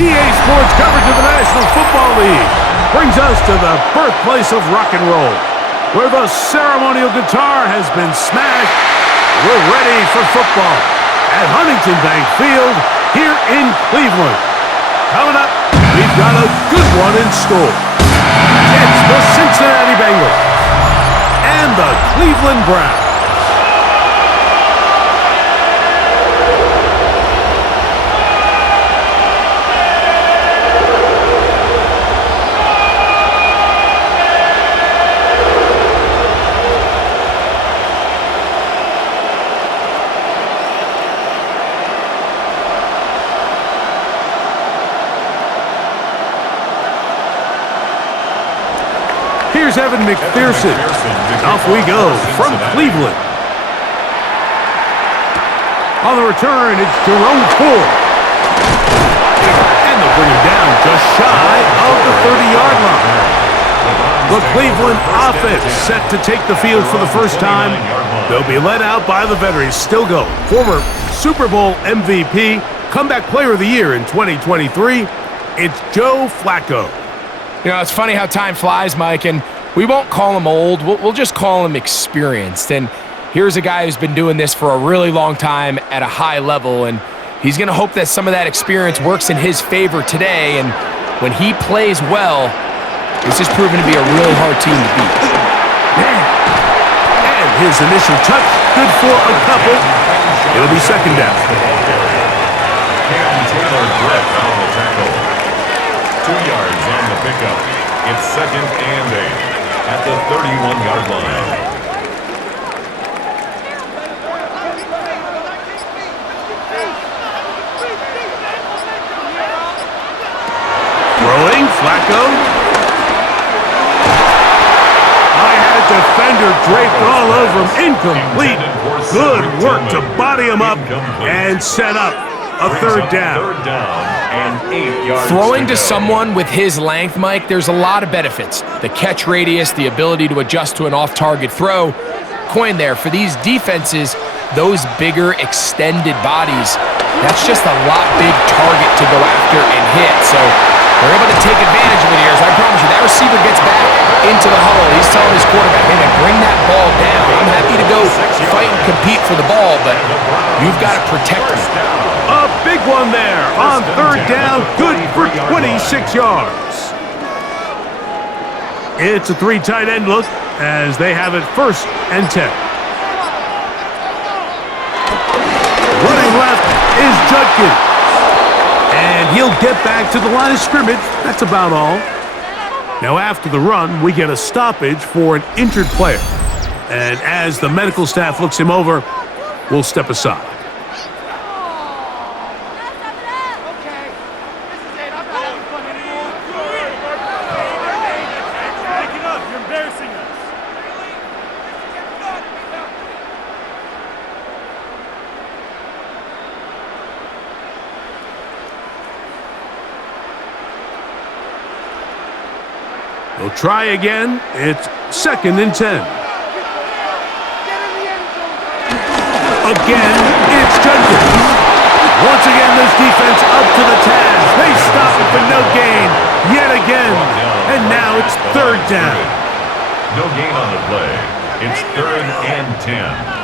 EA Sports coverage of the National Football League brings us to the birthplace of rock and roll, where the ceremonial guitar has been smashed. We're ready for football at Huntington Bank Field here in Cleveland. Coming up, we've got a good one in store. It's the Cincinnati Bengals and the Cleveland Browns. Here's Evan McPherson. Off we go from Cleveland. On the return, it's Jerome Ford. And they'll bring him down just shy of the 30-yard line. The Cleveland offense set to take the field for the first time. They'll be led out by the veterans still going. Former Super Bowl MVP, comeback player of the year in 2023, it's Joe Flacco. You know, it's funny how time flies, Mike, and we won't call him old. We'll just call him experienced. And here's a guy who's been doing this for a really long time at a high level, and he's going to hope that some of that experience works in his favor today. And when he plays well, this is proven to be a really hard team to beat. And his initial touch, good for a couple. It'll be second down. Taylor Brett on the tackle. 2 yards on the pickup. It's 2nd and 8 at the 31-yard line. Throwing, Flacco. I had a defender draped all over him. Incomplete. Good work to body him up and set up a third down. Third down and 8 yards. Throwing to someone with his length, Mike, there's a lot of benefits. The catch radius, the ability to adjust to an off-target throw. Coin there. For these defenses, those bigger, extended bodies, that's just a lot big target to go after and hit. So they're able to take advantage of it here. So I promise you, that receiver gets back into the huddle. He's telling his quarterback, hey, man, bring that ball down. I'm happy to go fight and compete for the ball, but you've got to protect me. A big one there on third down. Good for 26 yards. It's a 3 tight end look as they have it 1st and 10. Running left is Judkins. And he'll get back to the line of scrimmage. That's about all. Now after the run, we get a stoppage for an injured player. And as the medical staff looks him over, we'll step aside. They'll try again. It's 2nd and 10. Again, it's Judkins. Once again, this defense up to the task. They stop it for no gain yet again. And now it's 3rd down. No gain on the play. It's 3rd and 10.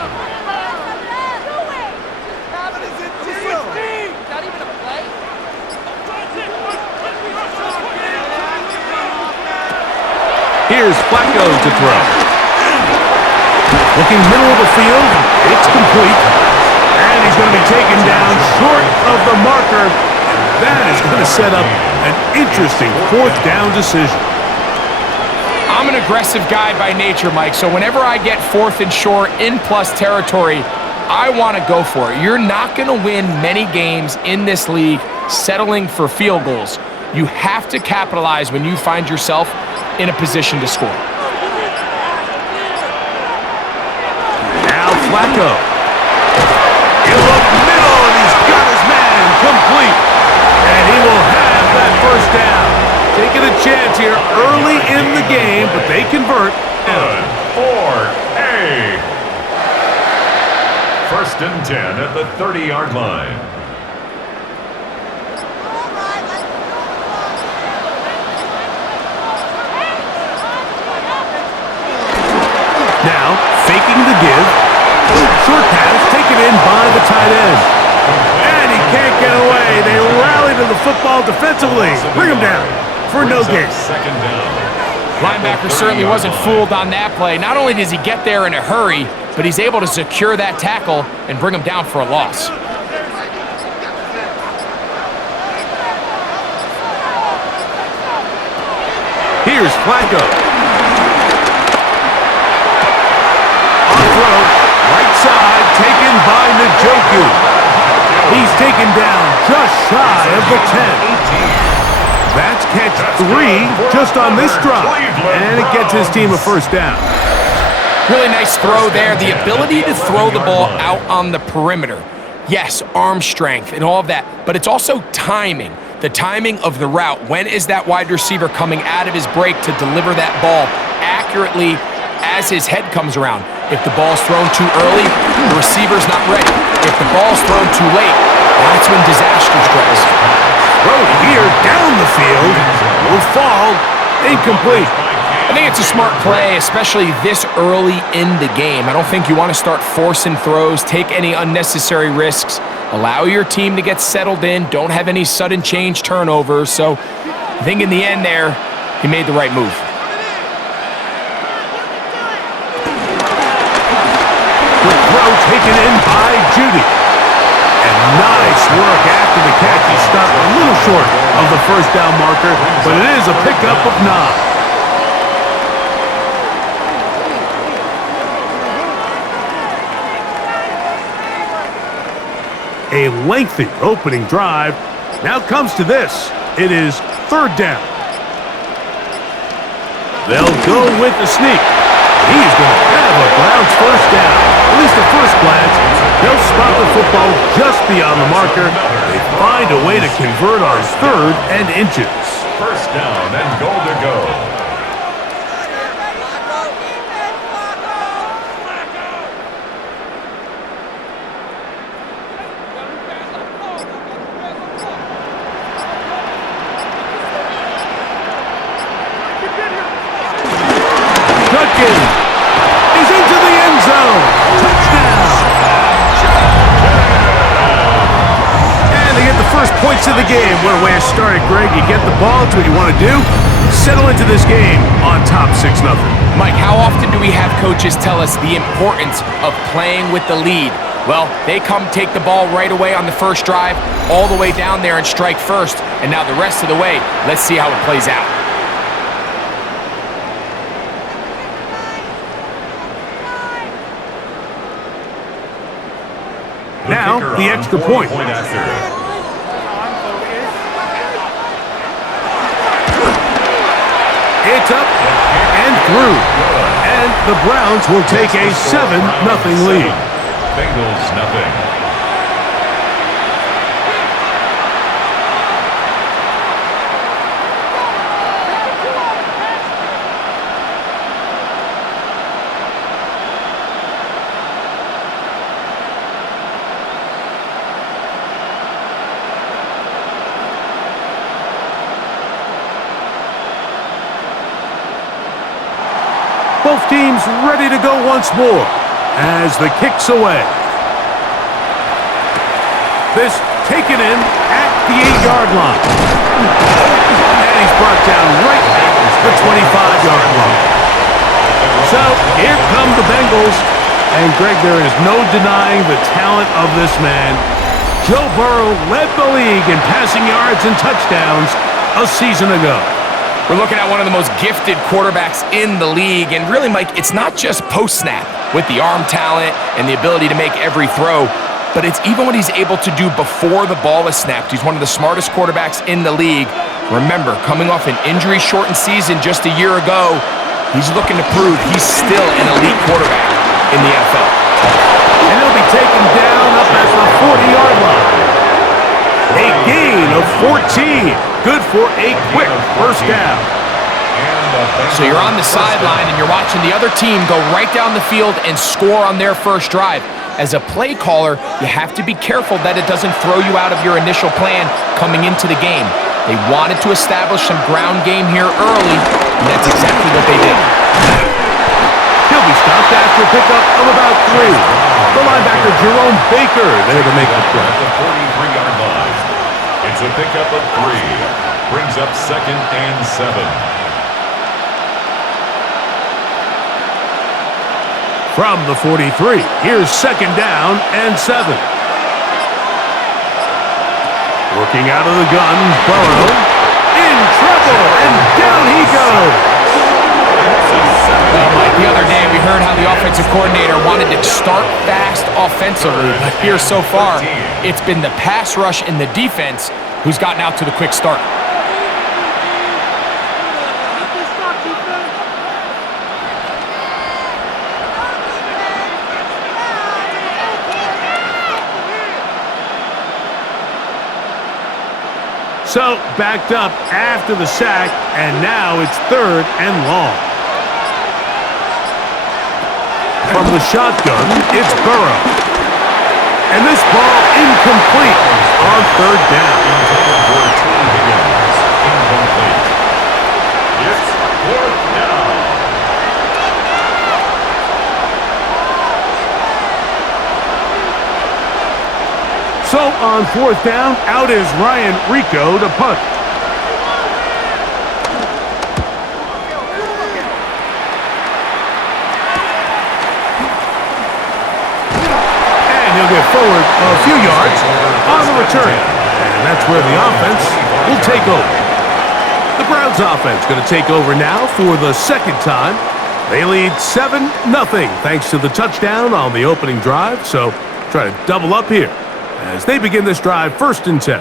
Here's Flacco to throw. Looking middle of the field, it's complete. And he's going to be taken down short of the marker. That is going to set up an interesting 4th down decision. I'm an aggressive guy by nature, Mike, so whenever I get 4th and short in plus territory, I want to go for it. You're not going to win many games in this league settling for field goals. You have to capitalize when you find yourself in a position to score. Now Flacco. He'll look middle, and he's got his man complete. And he will have that 1st down. Taking a chance here early in the game, but they convert. Good for A. 1st and 10 at the 30-yard line. Now, faking the give. Short pass taken in by the tight end. And he can't get away. They rally to the football defensively. Bring him down for no gain. Second down. Linebacker certainly wasn't fooled on that play. Not only does he get there in a hurry, but he's able to secure that tackle and bring him down for a loss. Here's Flacco. On throw, right side, taken by Njoku. He's taken down just shy of the 10. That's catch 3 just on this drop. And it gets his team a first down. Really nice throw there. The ability to throw the ball out on the perimeter. Yes, arm strength and all of that, but it's also timing. The timing of the route. When is that wide receiver coming out of his break to deliver that ball accurately as his head comes around? If the ball's thrown too early, the receiver's not ready. If the ball's thrown too late, that's when disaster strikes. Throw here down the field. Will fall incomplete. I think it's a smart play, especially this early in the game. I don't think you want to start forcing throws, take any unnecessary risks. Allow your team to get settled in. Don't have any sudden change turnovers. So I think in the end there, he made the right move. Quick throw taken in by Judy. And nice work after the catch. He stopped a little short of the first down marker, but it is a pickup of 9. A lengthy opening drive. Now comes to this. It is third down. They'll go with the sneak. He's going to have a Browns first down. At least at first glance, they'll spot the football just beyond the marker. They find a way to convert on 3rd and inches. First down and goal to go. He's into the end zone. Touchdown. And they get the first points of the game. What a way to start it, Greg. You get the ball. It's what you want to do. Settle into this game on top 6-0. Mike, how often do we have coaches tell us the importance of playing with the lead? Well, they come take the ball right away on the first drive, all the way down there and strike first. And now the rest of the way, let's see how it plays out. Now, the extra point. It's up and through. And the Browns will take a 7-0 lead. Bengals nothing. Both teams ready to go once more as the kick's away. This taken in at the 8-yard line. And he's brought down right at the 25-yard line. So here come the Bengals. And Greg, there is no denying the talent of this man. Joe Burrow led the league in passing yards and touchdowns a season ago. We're looking at one of the most gifted quarterbacks in the league. And really, Mike, it's not just post-snap with the arm talent and the ability to make every throw, but it's even what he's able to do before the ball is snapped. He's one of the smartest quarterbacks in the league. Remember, coming off an injury-shortened season just a year ago, he's looking to prove he's still an elite quarterback in the NFL. And he'll be taken down up at the 40-yard line. A gain of 14. Good for a quick first down. So you're on the sideline and you're watching the other team go right down the field and score on their first drive. As a play caller, you have to be careful that it doesn't throw you out of your initial plan coming into the game. They wanted to establish some ground game here early, and that's exactly what they did. He'll be stopped at pickup of about 3. The linebacker, Jerome Baker, there to make the play. At the 43-yard line. It's a pickup of 3. Brings up 2nd and 7. From the 43, here's 2nd down and 7. Working out of the gun, Burrow in trouble, and down he goes. Well, Mike, the other day we heard how the offensive coordinator wanted to start fast offensively, but here so far, it's been the pass rush and the defense who's gotten out to the quick start. So, backed up after the sack, and now it's 3rd and long. From the shotgun, it's Burrow. And this ball incomplete on 3rd down. Incomplete. It's 4th down. So on 4th down, out is Ryan Rico to punt. And he'll get forward a few yards on the return. And that's where the offense will take over. The Browns offense going to take over now for the 2nd time. They lead 7-0 thanks to the touchdown on the opening drive. So try to double up here as they begin this drive 1st and 10.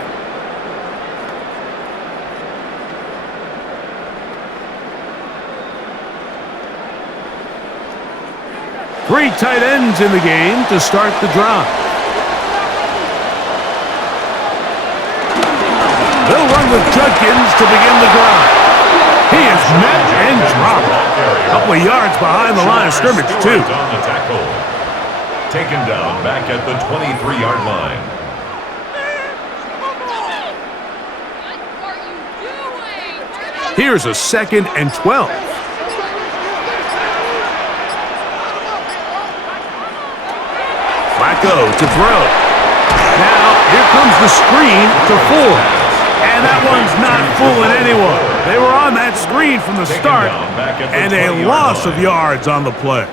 Three tight ends in the game to start the drive. They'll run with Judkins to begin the drive. He is met and dropped. A couple of yards behind the line of scrimmage, too. On the tackle. Taken down back at the 23-yard line. Here's a 2nd and 12. Flacco to throw. Now, here comes the screen to Ford. And that one's not fooling anyone. They were on that screen from the start, and a loss of yards on the play.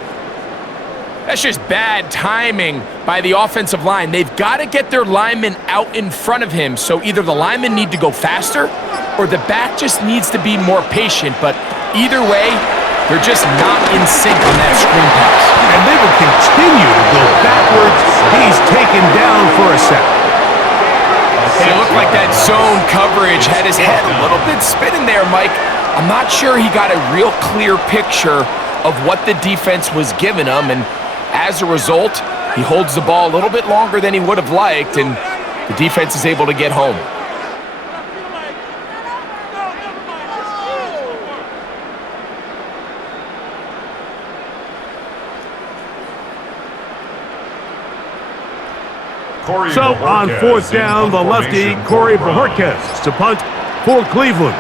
That's just bad timing by the offensive line. They've got to get their linemen out in front of him, so either the linemen need to go faster or the back just needs to be more patient. But either way, they're just not in sync on that screen pass. And they will continue to go backwards. He's taken down for a sack. It looked like that zone coverage had his head a little bit spinning there, Mike. I'm not sure he got a real clear picture of what the defense was giving him, and as a result, he holds the ball a little bit longer than he would have liked, and the defense is able to get home. So on 4th down, the lefty, Corey Bojorquez to punt for Cleveland.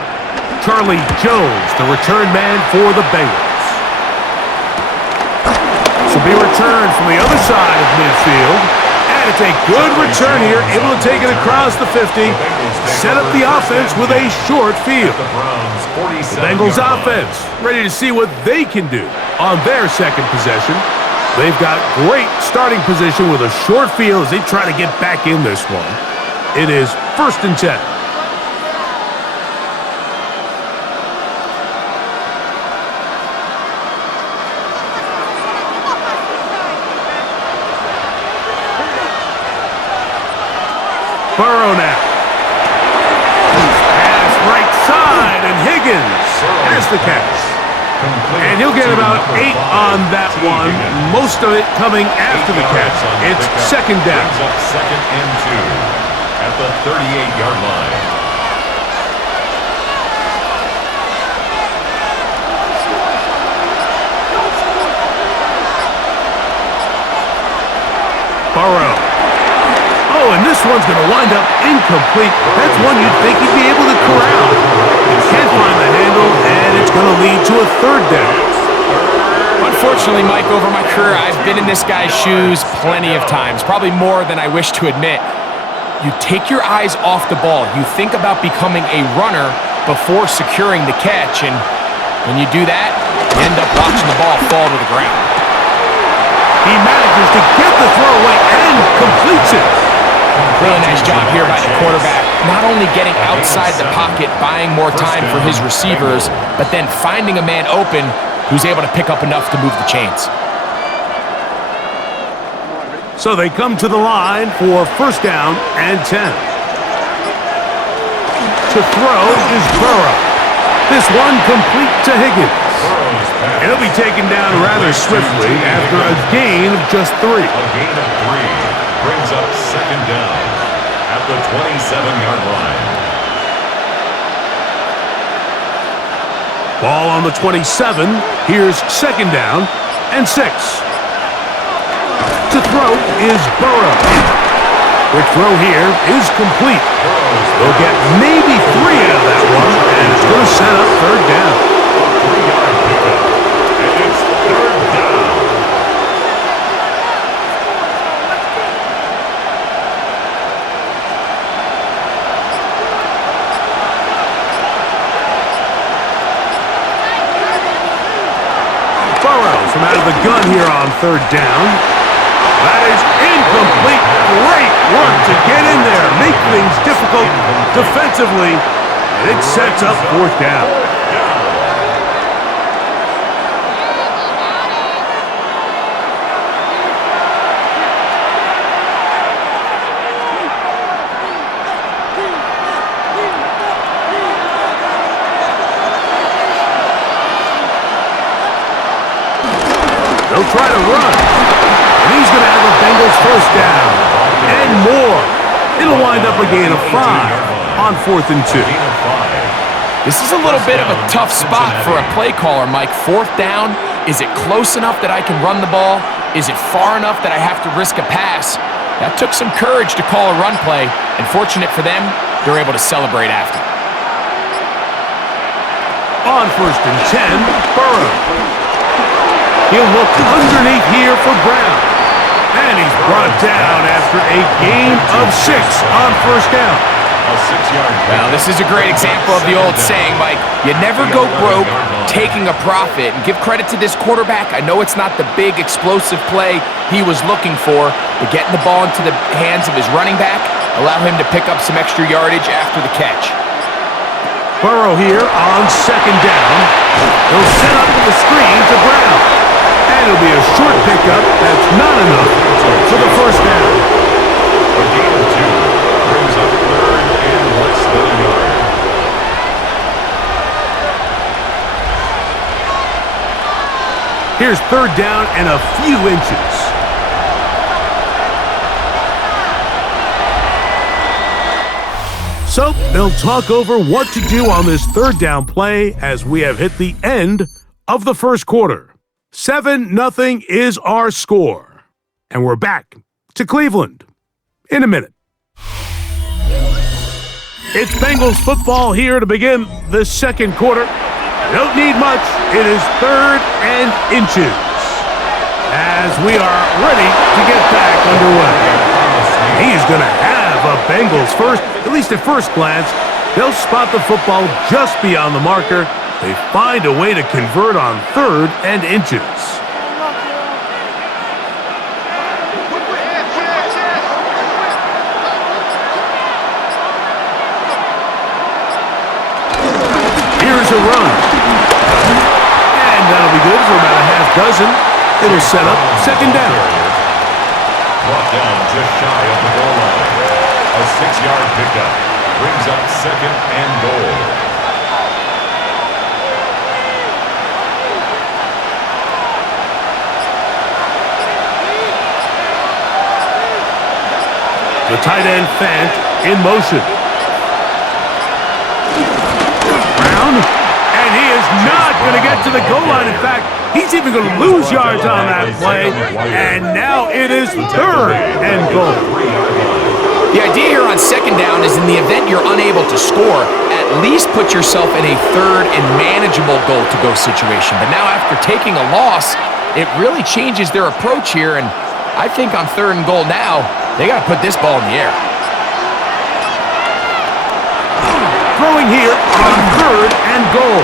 Charlie Jones, the return man for the Bengals. This will be returned from the other side of midfield. And it's a good return here, able to take it across the 50. Set up the offense with a short field. The Bengals offense ready to see what they can do on their 2nd possession. They've got great starting position with a short field as they try to get back in this one. It is 1st and 10. Burrow now. Pass right side, and Higgins has the catch. And he'll get about 8 on that one, most of it coming after the catch. It's 2nd down. Brings up 2nd and 2 at the 38-yard line. Burrow. Oh, and this one's going to wind up incomplete. That's one you'd think he'd be able to corral. He can't find the handle, and it's going to lead to a 3rd down. Unfortunately, Mike, over my career, I've been in this guy's shoes plenty of times, probably more than I wish to admit. You take your eyes off the ball. You think about becoming a runner before securing the catch, and when you do that, you end up watching the ball fall to the ground. He manages to get the throw away and completes it. Really nice job here by the quarterback, not only getting outside the pocket, buying more time for his receivers, but then finding a man open who's able to pick up enough to move the chains. So they come to the line for first down and 10. To throw is Burrow. This one complete to Higgins. He'll be taken down rather swiftly after a gain of just 3. A gain of 3 brings up second down at the 27-yard line. Ball on the 27. Here's second down and 6. To throw is Burrow. Quick throw here is complete. They'll get maybe 3 out of that one, and it's going to set up third down. 3-yard pickup, and it's third down. Burrow from out of the gun here on third down. That is incomplete. Great work to get in there, make things difficult defensively, and it sets up fourth down. They'll try to run. And he's going to have the Bengals first down. And more. It'll wind up a gain of 5 on 4th and 2. This is a little bit of a tough spot for a play caller, Mike. 4th down, is it close enough that I can run the ball? Is it far enough that I have to risk a pass? That took some courage to call a run play, and fortunate for them, they're able to celebrate after. On 1st and 10, Burrow. He'll look underneath here for Brown. And he's brought down after a gain of 6 on first down. A 6-yard. Well, this is a great example of the old saying, Mike, you never go broke taking a profit. And give credit to this quarterback. I know it's not the big explosive play he was looking for, but getting the ball into the hands of his running back allow him to pick up some extra yardage after the catch. Burrow here on second down. He'll set up the screen to Brown. And it'll be a short pickup. That's not enough for the first down. A gain of 2 brings up third and less than a yard. Here's third down and a few inches. So they'll talk over what to do on this third down play as we have hit the end of the first quarter. 7-0 is our score. And we're back to Cleveland in a minute. It's Bengals football here to begin the second quarter. Don't need much. It is third and inches as we are ready to get back underway. He's going to have a Bengals first, at least at first glance. They'll spot the football just beyond the marker. They find a way to convert on third and inches. Here's a run. And that'll be good for about a half dozen. It'll set up second down. Brought down just shy of the goal line. A 6-yard pickup brings up second and goal. The tight end Fant in motion. Brown, and he is not going to get to the goal line. In fact, he's even going to lose yards on that play. And now it is third and goal. The idea here on second down is in the event you're unable to score, at least put yourself in a third and manageable goal-to-go situation. But now after taking a loss, it really changes their approach here, and I think on 3rd and goal now, they got to put this ball in the air. Throwing here on 3rd and goal.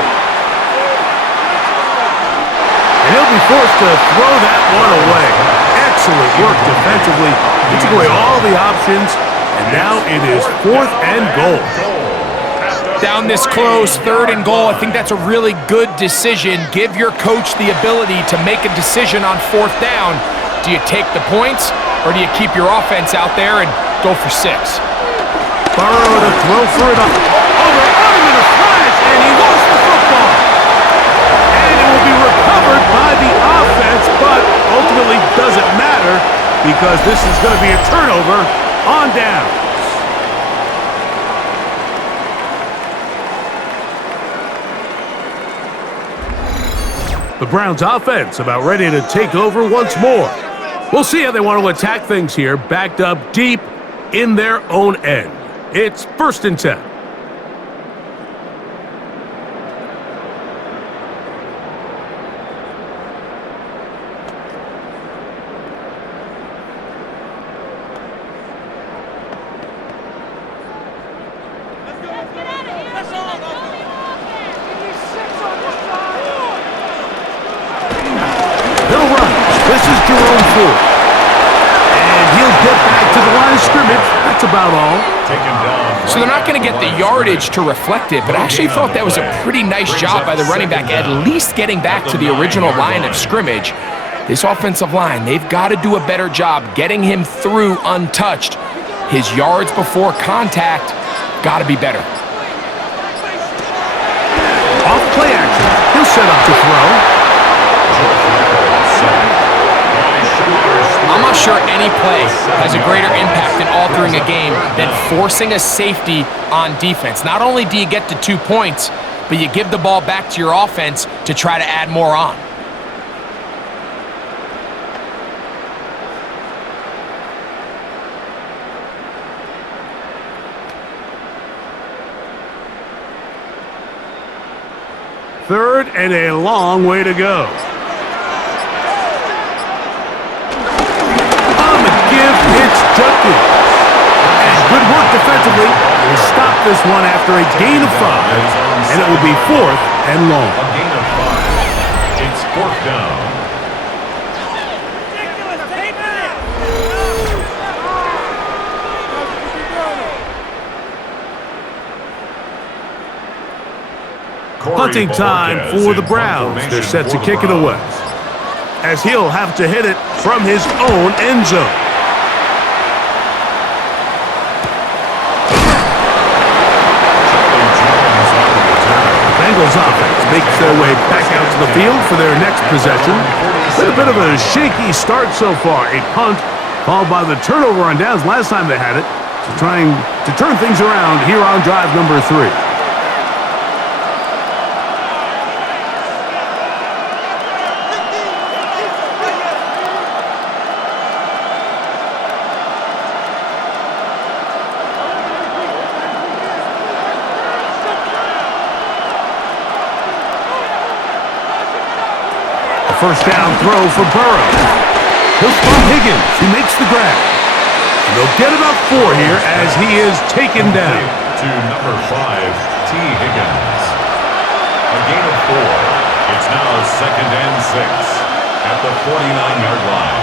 And he'll be forced to throw that one away. Excellent work defensively. He took away all the options, and now it is 4th and goal. Down this close, 3rd and goal, I think that's a really good decision. Give your coach the ability to make a decision on 4th down. Do you take the points, or do you keep your offense out there and go for 6? Burrow to throw for it up. Over in a flash, and he lost the football. And it will be recovered by the offense, but ultimately doesn't matter because this is going to be a turnover on down. The Browns offense about ready to take over once more. We'll see how they want to attack things here, backed up deep in their own end. It's 1st and 10. About all. So they're not going to get the yardage to reflect it, but I actually thought that was a pretty nice job by the running back, at least getting back to the original line of scrimmage. This offensive line, they've got to do a better job getting him through untouched. His yards before contact got to be better. Off play action. He'll set up to throw. I'm not sure any play has a greater impact in altering a game than forcing a safety on defense. Not only do you get to 2 points, but you give the ball back to your offense to try to add more on. Third and a long way to go. Judkins. And good work defensively. Will stop this one after a gain of 5. And it will be 4th and long. A gain of 5. It's 4th down. Punting time for the Browns. They're set to kick it away, as he'll have to hit it from his own end zone. Bengals offense makes their way back out to the field for their next possession. With a bit of a shaky start so far. A punt followed by the turnover on downs last time they had it. So trying to turn things around here on drive number 3. First down throw for Burrow. He'll spot Higgins, who makes the grab. And they'll get about 4 here as he is taken down. To number 5, T. Higgins. A gain of 4. It's now 2nd and 6 at the 49-yard line.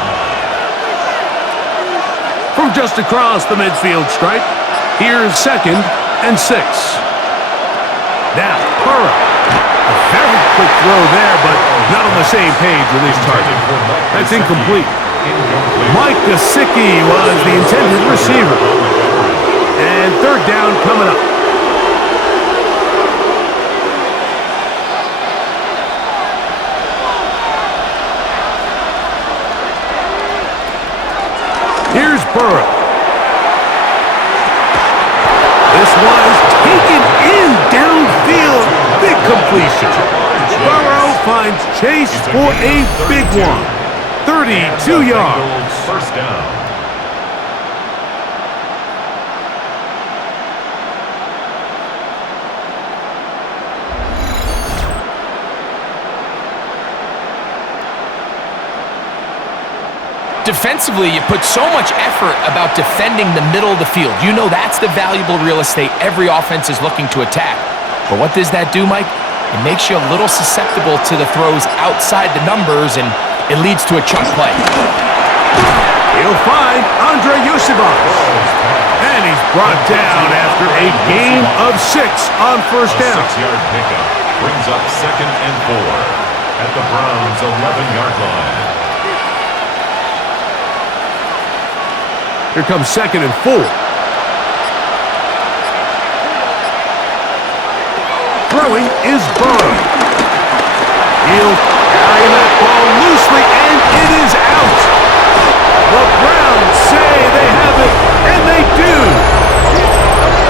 From just across the midfield stripe, here's 2nd and 6. Now, Burrow. A very quick throw there, but not on the same page with his target. That's incomplete. Mike Gesicki was the intended receiver. And 3rd down coming up. Here's Burrow. This was taken in downfield. Big completion. Burrow finds Chase for a big one. 32 yards. First down. Defensively, you put so much effort about defending the middle of the field. You know that's the valuable real estate every offense is looking to attack. But what does that do, Mike? It makes you a little susceptible to the throws outside the numbers, and it leads to a chunk play. He'll find Andre Yusibov. And he's brought down after a gain of 6 on first down. A 6-yard pickup brings up 2nd and 4 at the Browns' 11-yard line. Here comes 2nd and 4. Throwing is Burrow. He'll carry that ball loosely, and it is out. The Browns say they have it, and they do.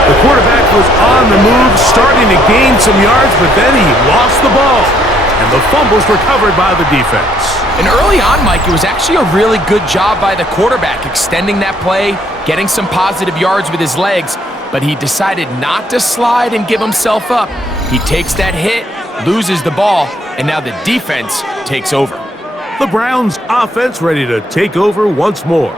The quarterback was on the move, starting to gain some yards, but then he lost the ball, and the fumble's recovered by the defense. And early on, Mike, it was actually a really good job by the quarterback, extending that play, getting some positive yards with his legs, but he decided not to slide and give himself up. He takes that hit, loses the ball, and now the defense takes over. The Browns' offense ready to take over once more.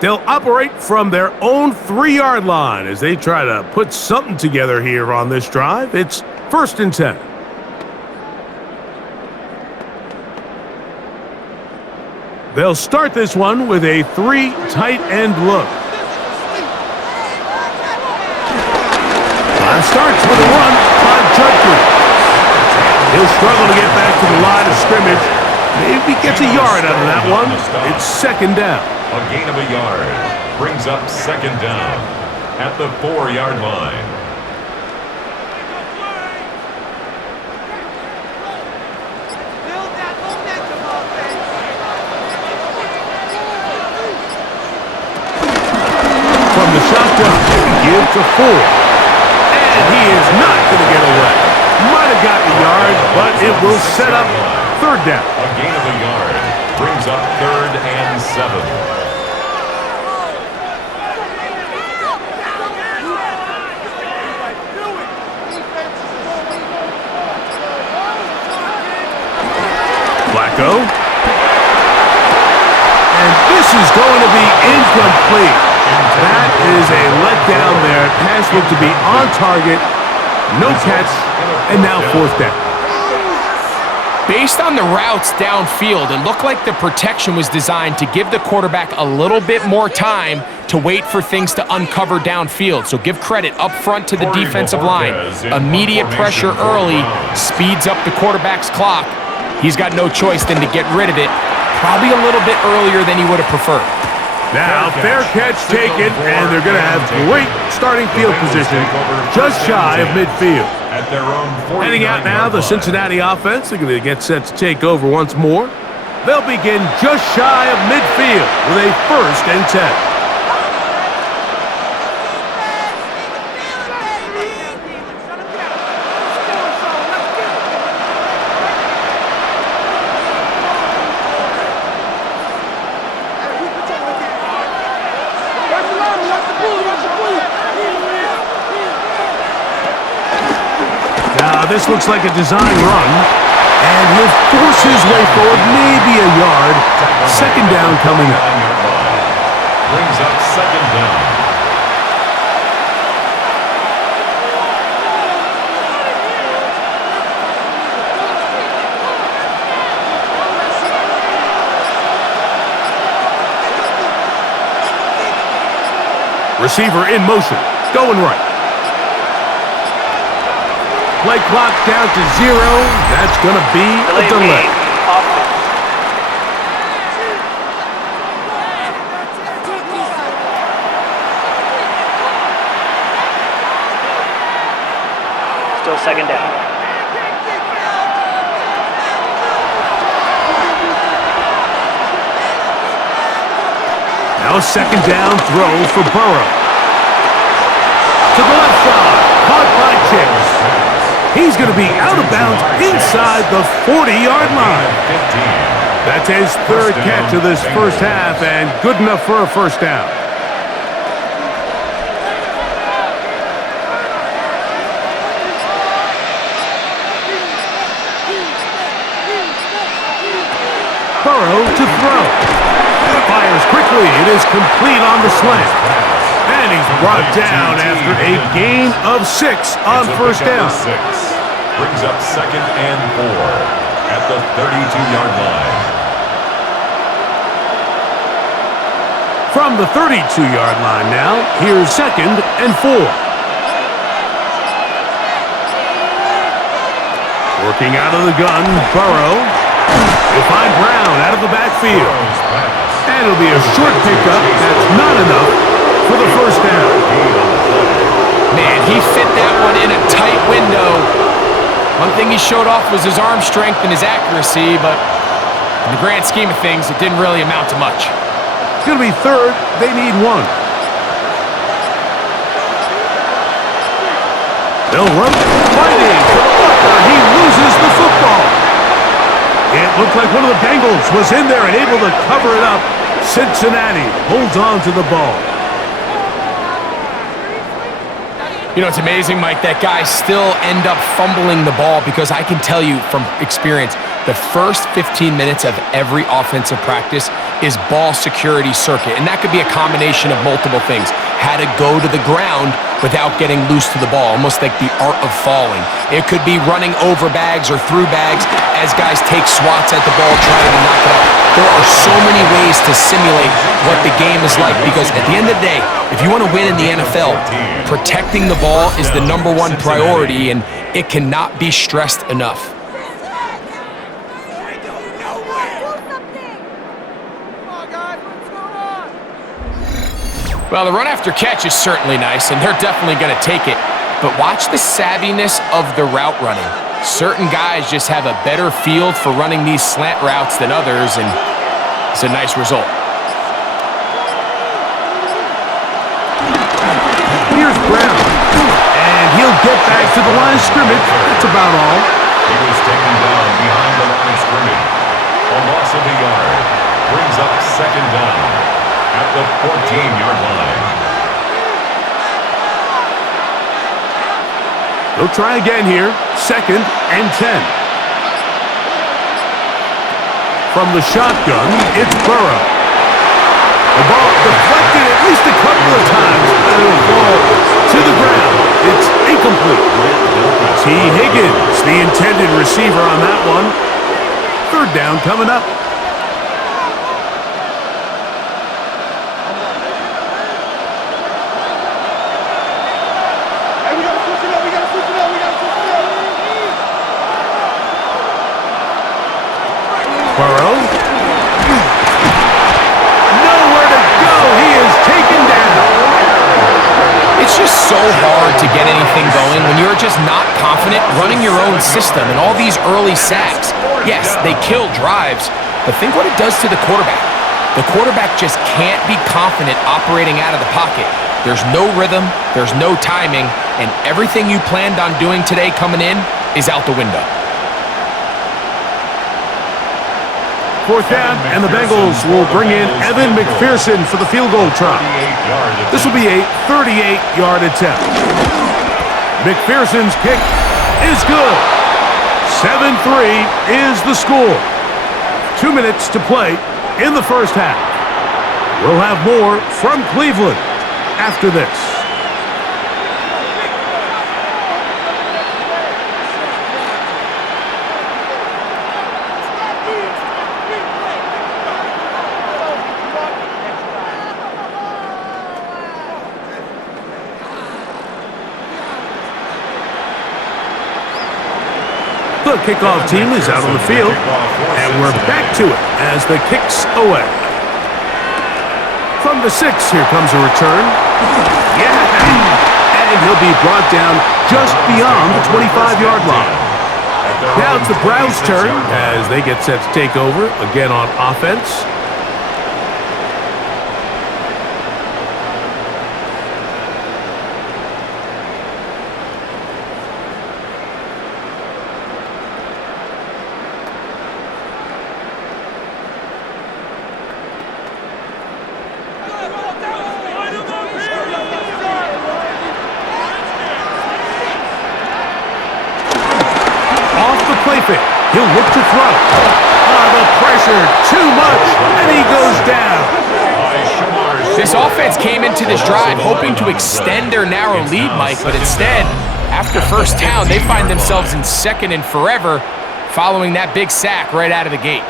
They'll operate from their own 3-yard line as they try to put something together here on this drive. It's 1st and 10. They'll start this one with a 3 tight end look. Time starts with a run by Judkins. He'll struggle to get back to the line of scrimmage. Maybe gets a yard out of that one. It's 2nd down. A gain of a yard brings up 2nd down at the 4-yard line. From the shotgun, give to Ford. And he is not going to get away. Might have gotten a yard, but it will set up 3rd down. A gain of a yard brings up 3rd and 7. Flacco. And this is going to be incomplete. That is a letdown there. Pass looked to be on target. No catch. And now 4th down. Based on the routes downfield, it looked like the protection was designed to give the quarterback a little bit more time to wait for things to uncover downfield. So give credit up front to the defensive line. Immediate pressure early speeds up the quarterback's clock. He's got no choice than to get rid of it, probably a little bit earlier than he would have preferred. Now, fair catch taken, and they're going to have great starting field position just shy of midfield. At their own Heading out now, the Cincinnati offense. They're going to get set to take over once more. They'll begin just shy of midfield with a 1st and 10. This looks like a design run, and he'll force his way forward, maybe a yard. 2nd down coming up. Brings up 2nd down. Receiver in motion, going right. Play clock down to 0. That's going to be a delay. Still 2nd down. Now a 2nd down throw for Burrow. To the left side, caught by Chase. He's going to be out of bounds inside the 40-yard line. That's his 3rd catch of this 1st half, and good enough for a 1st down. Burrow to throw. Fires quickly. It is complete on the slant. And he's brought down after a gain of 6 on first down. Brings up 2nd and 4 at the 32-yard line. From the 32-yard line now, here's 2nd and 4. Working out of the gun, Burrow. He'll find Brown out of the backfield. And it'll be a short pickup. That's not enough for the first down. Man, he fit that one in a tight window. One thing he showed off was his arm strength and his accuracy, but in the grand scheme of things, it didn't really amount to much. It's going to be 3rd. They need 1. They'll run fighting for the blocker. He loses the football. It looked like one of the Bengals was in there and able to cover it up. Cincinnati holds on to the ball. You know, it's amazing, Mike, that guys still end up fumbling the ball because I can tell you from experience, the first 15 minutes of every offensive practice is ball security circuit. And that could be a combination of multiple things. How to go to the ground without getting loose to the ball, almost like the art of falling. It could be running over bags or through bags as guys take swats at the ball trying to knock it out. There are so many ways to simulate what the game is like because at the end of the day, if you want to win in the NFL, protecting the ball is the #1 priority, and it cannot be stressed enough. Well, the run after catch is certainly nice, and they're definitely going to take it. But watch the savviness of the route running. Certain guys just have a better feel for running these slant routes than others, and it's a nice result. Here's Brown, and he'll get back to the line of scrimmage. That's about all. He was taken down behind the line of scrimmage. A loss of a yard brings up 2nd down at the 14-yard line. They'll try again here. 2nd and 10. From the shotgun, it's Burrow. The ball deflected at least a couple of times, and it'll fall to the ground. It's incomplete. T. Higgins, the intended receiver on that one. 3rd down coming up. Burrow. Nowhere to go. He is taken down. It's just so hard to get anything going when you're just not confident running your own system and all these early sacks. Yes, they kill drives, but think what it does to the quarterback. The quarterback just can't be confident operating out of the pocket. There's no rhythm, there's no timing, and everything you planned on doing today coming in is out the window. 4th down, and the Bengals will bring in Evan McPherson for the field goal try. This will be a 38-yard attempt. McPherson's kick is good. 7-3 is the score. 2 minutes to play in the first half. We'll have more from Cleveland after this. The kickoff team is out on the field, and we're back to it as the kick's away. From the 6, here comes a return. Yeah! And he'll be brought down just beyond the 25-yard line. Now it's the Browns' turn as they get set to take over again on offense. He'll look to throw. The pressure, too much, and he goes down. This offense came into this drive hoping to extend their narrow lead, Mike, but instead, after first down, they find themselves in second and forever following that big sack right out of the gate.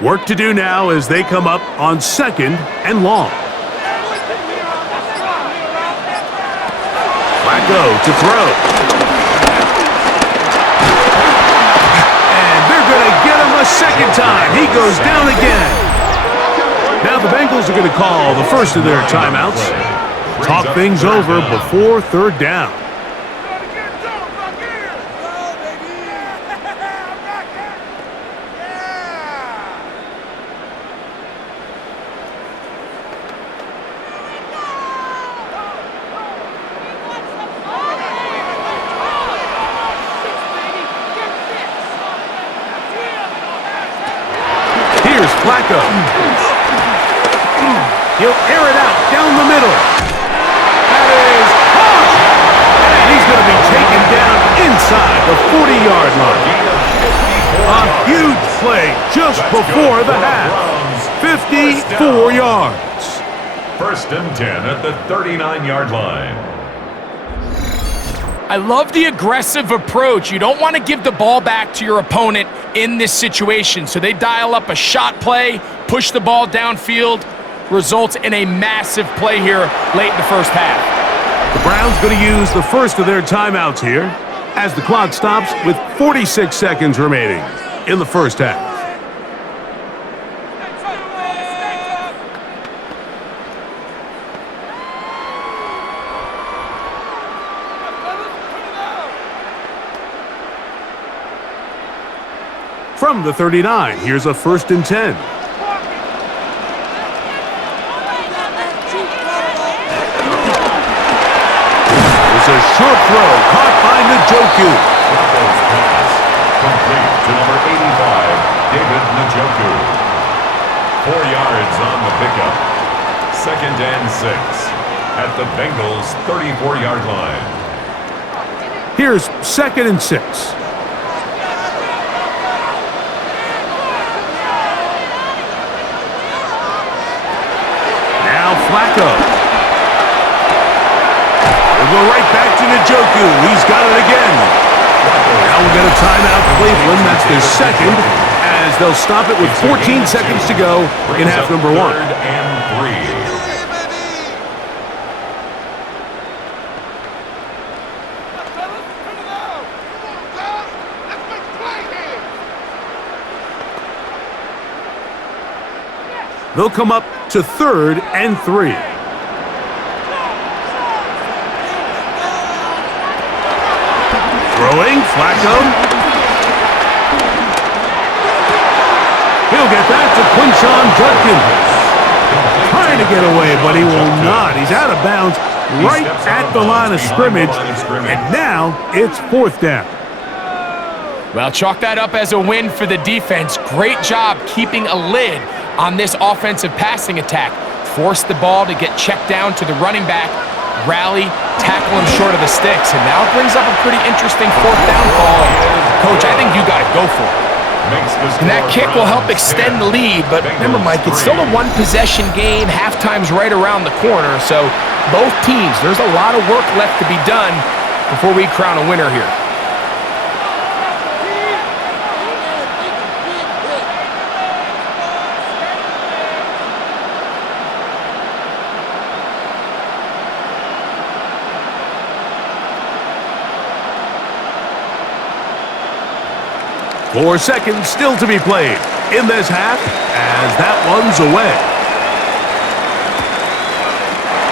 Work to do now as they come up on second and long. Flacco to throw. And they're going to get him a second time. He goes down again. Now the Bengals are going to call the first of their timeouts. Talk things over before third down. Flacco. He'll air it out down the middle. That is caught. And he's going to be taken down inside the 40-yard line. A huge play just before the half. 54 yards. First and 10 at the 39-yard line. I love the aggressive approach. You don't want to give the ball back to your opponent in this situation. So they dial up a shot play, push the ball downfield, results in a massive play here late in the first half. The Browns going to use the first of their timeouts here as the clock stops with 46 seconds remaining in the first half. From the 39, here's a first and 10. There's a short throw caught by Njoku. Flacco's pass complete to number 85, David Njoku. 4 yards on the pickup. Second and 6 at the Bengals' 34-yard line. Here's second and 6. Flacco. We'll go right back to Njoku. He's got it again. Now we'll get a timeout, Cleveland. That's their second, as they'll stop it with 14 seconds to go in half number 1. Third and 3. They'll come up to third and 3. Throwing, Flacco. He'll get that to Quinshon Judkins. Trying to get away, but he will not. He's out of bounds right at the line of scrimmage, and now it's fourth down. Well, chalk that up as a win for the defense. Great job keeping a lid on this offensive passing attack. Force the ball to get checked down to the running back, rally, tackle him short of the sticks, and now it brings up a pretty interesting fourth down call. Coach, I think you got to go for it. And that kick will help extend the lead, but remember, Mike, it's still a one-possession game. Halftime's right around the corner, so both teams, there's a lot of work left to be done before we crown a winner here. Four seconds still to be played in this half as that one's away.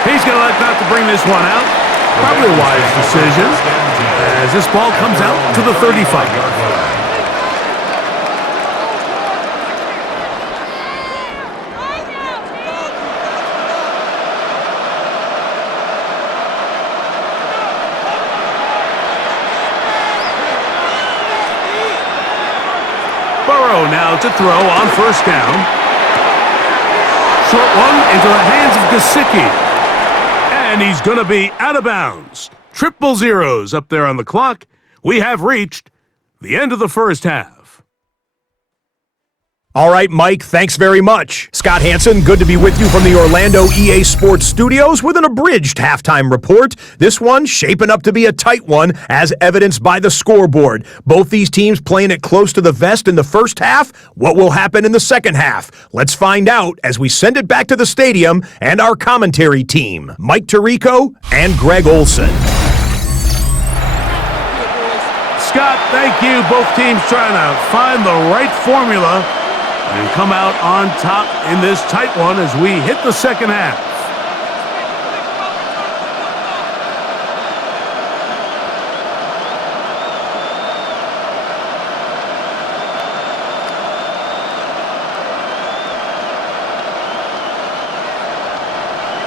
He's going to elect not to bring this one out. Probably a wise decision as this ball comes out to the 35. Burrow now to throw on first down. Short one into the hands of Gesicki. And he's going to be out of bounds. Triple zeros up there on the clock. We have reached the end of the first half. All right, Mike, thanks very much. Scott Hansen, good to be with you from the Orlando EA Sports Studios with an abridged halftime report. This one shaping up to be a tight one, as evidenced by the scoreboard. Both these teams playing it close to the vest in the first half. What will happen in the second half? Let's find out as we send it back to the stadium and our commentary team, Mike Tirico and Greg Olson. Scott, thank you. Both teams trying to find the right formula and come out on top in this tight one as we hit the second half.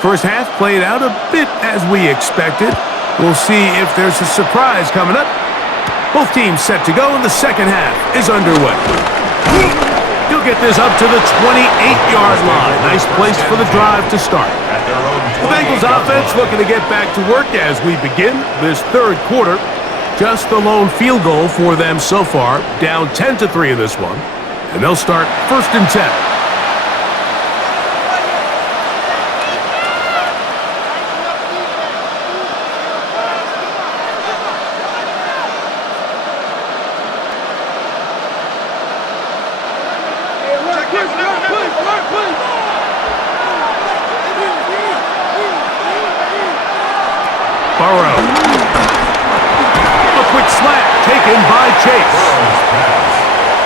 First half played out a bit as we expected. We'll see if there's a surprise coming up. Both teams set to go, and the second half is underway. He'll get this up to the 28-yard line. Nice place for the drive to start. The Bengals offense looking to get back to work as we begin this third quarter. Just the lone field goal for them so far, down 10-3 in this one. And they'll start 1st and 10. Burrow. A quick slant taken by Chase.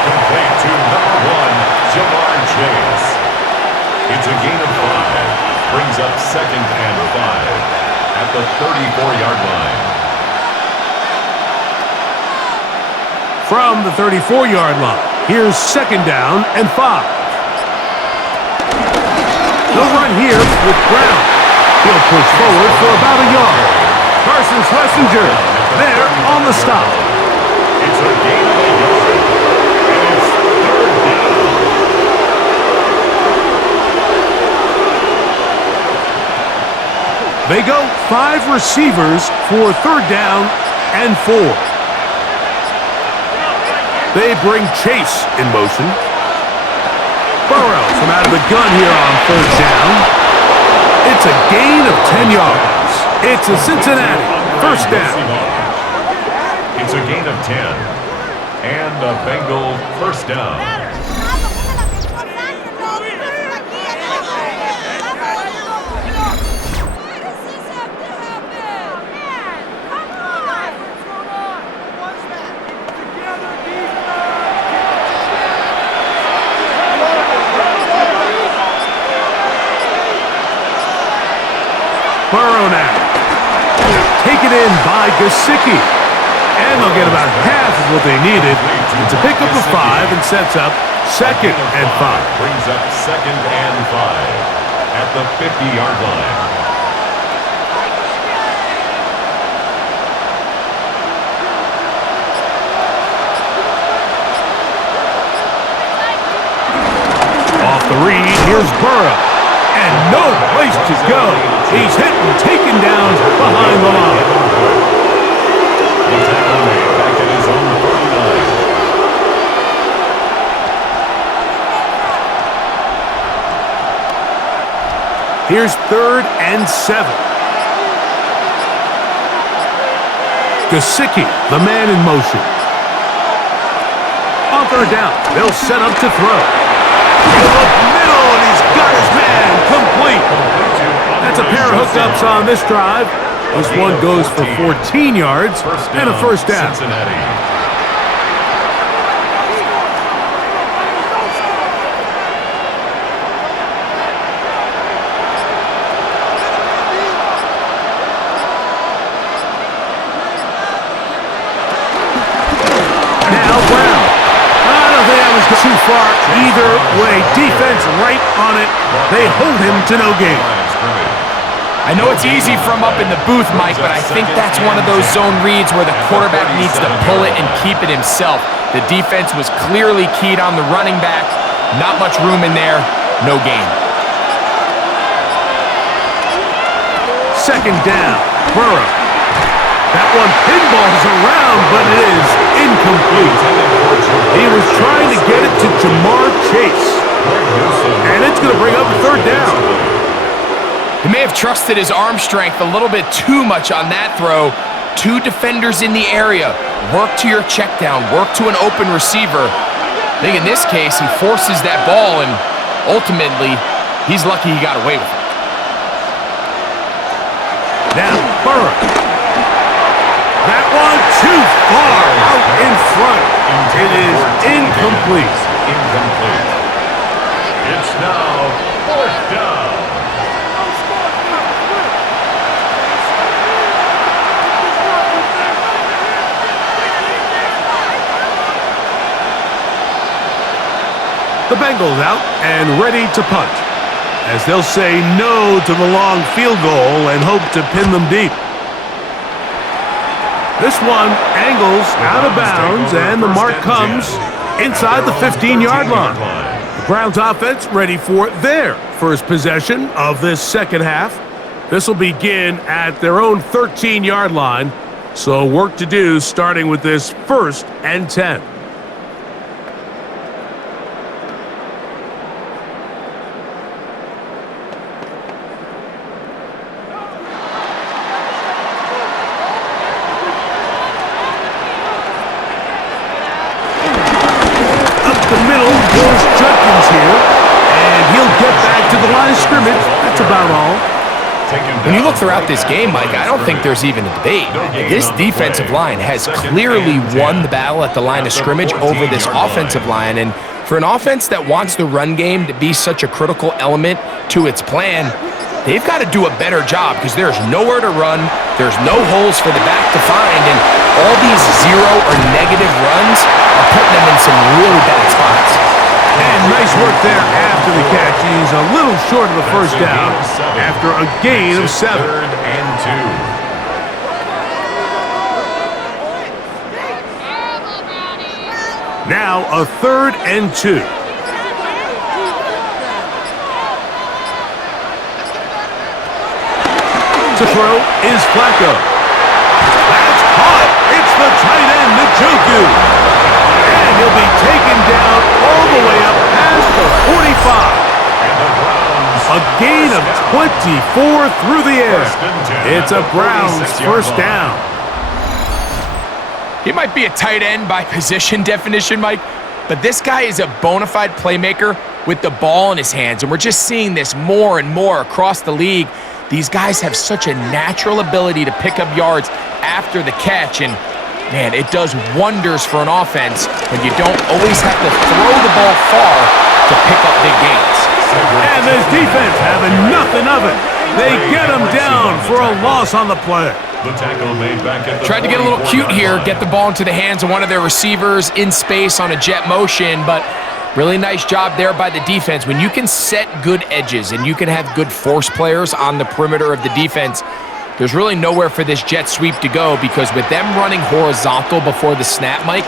Complete to number 1, Jamar Chase. It's a gain of 5. Brings up 2nd and 5 at the 34-yard line. From the 34-yard line, here's 2nd down and 5. They'll run here with Brown. He'll push forward for about a yard. Carson Schlesinger there on the stop. It's a gain of a yard. And it's 3rd down. They go 5 receivers for 3rd down and 4. They bring Chase in motion. Burrow from out of the gun here on 3rd down. It's a gain of 10 yards. It's a Cincinnati 1st down. It's a gain of 10. And a Bengal 1st down. Burrow now. Taken in by Gesicki. And they'll get about half of what they needed. It's a pickup of 5 and sets up 2nd and 5. Brings up 2nd and 5 at the 50-yard line. Off the read, here's Burrow. And no place to go. He's hit and taken down behind the line. The tackle made back at his own 39. Here's 3rd and 7. Gesicki, the man in motion. On 3rd down, they'll set up to throw. Up middle, and he's got his man complete. That's a pair of hookups on this drive. This one goes for 14 yards and a 1st down. Cincinnati. Now Brown. I don't think that was too far either way. Defense right on it. They hold him to no gain. I know it's easy from up in the booth, Mike, but I think that's one of those zone reads where the quarterback needs to pull it and keep it himself. The defense was clearly keyed on the running back. Not much room in there. No gain. Second down, Burrow. That one pinballs around, but it is incomplete. He was trying to get it to Jamar Chase. And it's going to bring up a third down. He may have trusted his arm strength a little bit too much on that throw. Two defenders in the area. Work to your check down. Work to an open receiver. I think in this case, he forces that ball, and ultimately, he's lucky he got away with it. Now, Burrow. That one too far out in front. It is incomplete. It's now fourth down. The Bengals out and ready to punt, as they'll say no to the long field goal and hope to pin them deep. This one angles out of bounds, and the mark comes inside the 15-yard line. The Browns offense ready for their first possession of this second half. This will begin at their own 13-yard line, so work to do starting with this 1st and 10. Scrimmage. That's about all. When you look throughout this game, Mike, I don't think there's even a debate. This defensive line has clearly won the battle at the line of scrimmage over this offensive line. And for an offense that wants the run game to be such a critical element to its plan, they've got to do a better job because there's nowhere to run. There's no holes for the back to find. And all these zero or negative runs are putting them in some really bad spots. And nice work there after the catch. He's a little short of the first down after a gain of 7. 3rd and 2. Now a 3rd and 2. To throw is Flacco. That's caught. It's the tight end, Njoku. And he'll be taken down all the way up past the 45. A gain of 24 through the air. It's a Browns first down. He might be a tight end by position definition, Mike, but this guy is a bona fide playmaker with the ball in his hands, and we're just seeing this more and more across the league. These guys have such a natural ability to pick up yards after the catch, and man, it does wonders for an offense when you don't always have to throw the ball far to pick up big gains. And this defense having nothing of it. They get him down for a loss on the play. The tackle made back at the Tried to get a little cute here, get the ball into the hands of one of their receivers in space on a jet motion, but really nice job there by the defense. When you can set good edges and you can have good force players on the perimeter of the defense, there's really nowhere for this jet sweep to go because with them running horizontal before the snap, Mike,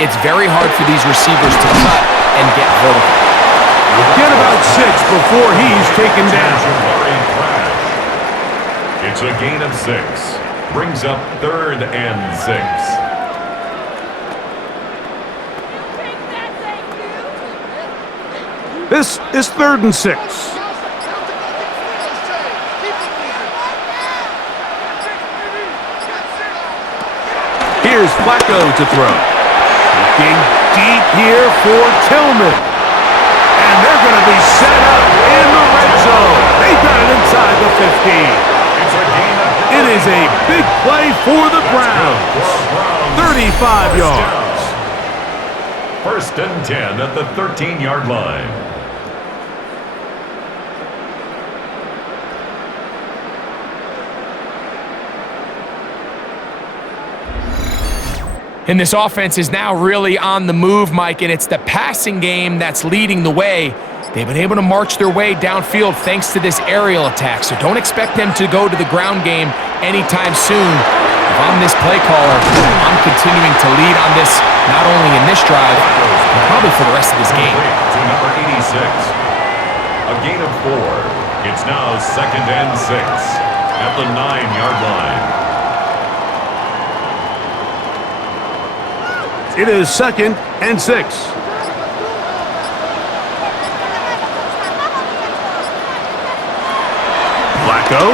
it's very hard for these receivers to cut and get vertical. Get about 6 before he's taken down. It's a gain of 6. Brings up 3rd and 6. This is 3rd and 6. Here's Flacco to throw. Looking deep here for Tillman. And they're going to be set up in the red zone. They got it inside the 15. It is a big play for the Browns. 35 yards. 1st and 10 at the 13-yard line. And this offense is now really on the move, Mike, and it's the passing game that's leading the way. They've been able to march their way downfield thanks to this aerial attack, so don't expect them to go to the ground game anytime soon. If I'm this play caller, I'm continuing to lead on this, not only in this drive, but probably for the rest of this game. To number 86. A gain of 4. It's now 2nd and 6 at the 9-yard line. It is 2nd and 6. Flacco.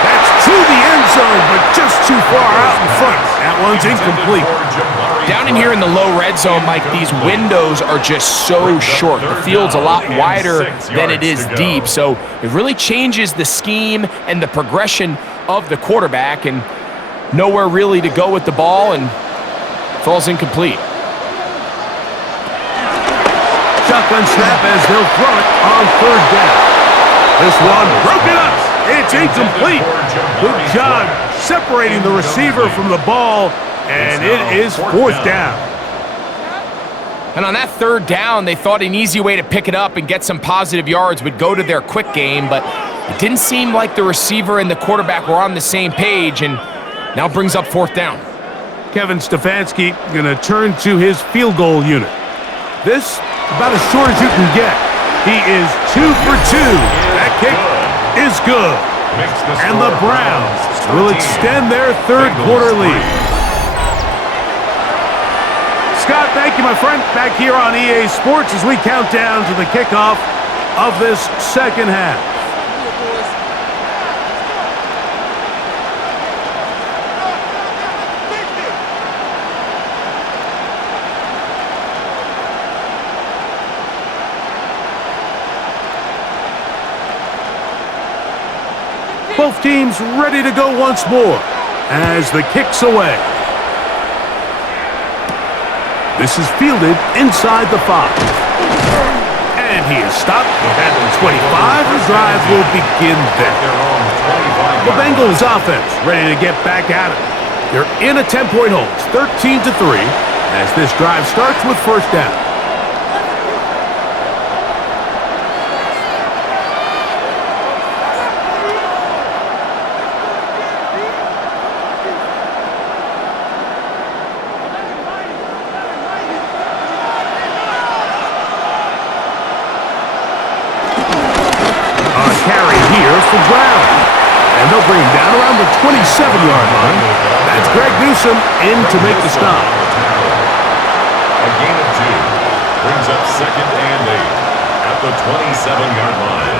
That's to the end zone, but just too far out in front. That one's incomplete. Down in here in the low red zone, Mike, these windows are just so short. The field's a lot wider than it is deep, so it really changes the scheme and the progression of the quarterback, and nowhere really to go with the ball, and falls incomplete. Shotgun snap as they'll throw it on 3rd down. This one broken up. It's incomplete. Good job separating the receiver from the ball, and it is 4th down. And on that 3rd down, they thought an easy way to pick it up and get some positive yards would go to their quick game, but it didn't seem like the receiver and the quarterback were on the same page, and now brings up 4th down. Kevin Stefanski going to turn to his field goal unit. This, about as short as you can get. He is 2 for 2. That kick is good. And the Browns will extend their 3rd quarter lead. Scott, thank you, my friend. Back here on EA Sports as we count down to the kickoff of this 2nd half. Both teams ready to go once more as the kick's away. This is fielded inside the 5. And he is stopped at the 25. The drive will begin there. The Bengals offense ready to get back at it. They're in a 10-point hold, 13-3, as this drive starts with 1st down. For Brown. And they'll bring him down around the 27-yard line. That's Greg Newsome in to make the stop. A gain of 2 brings up 2nd and 8 at the 27-yard line.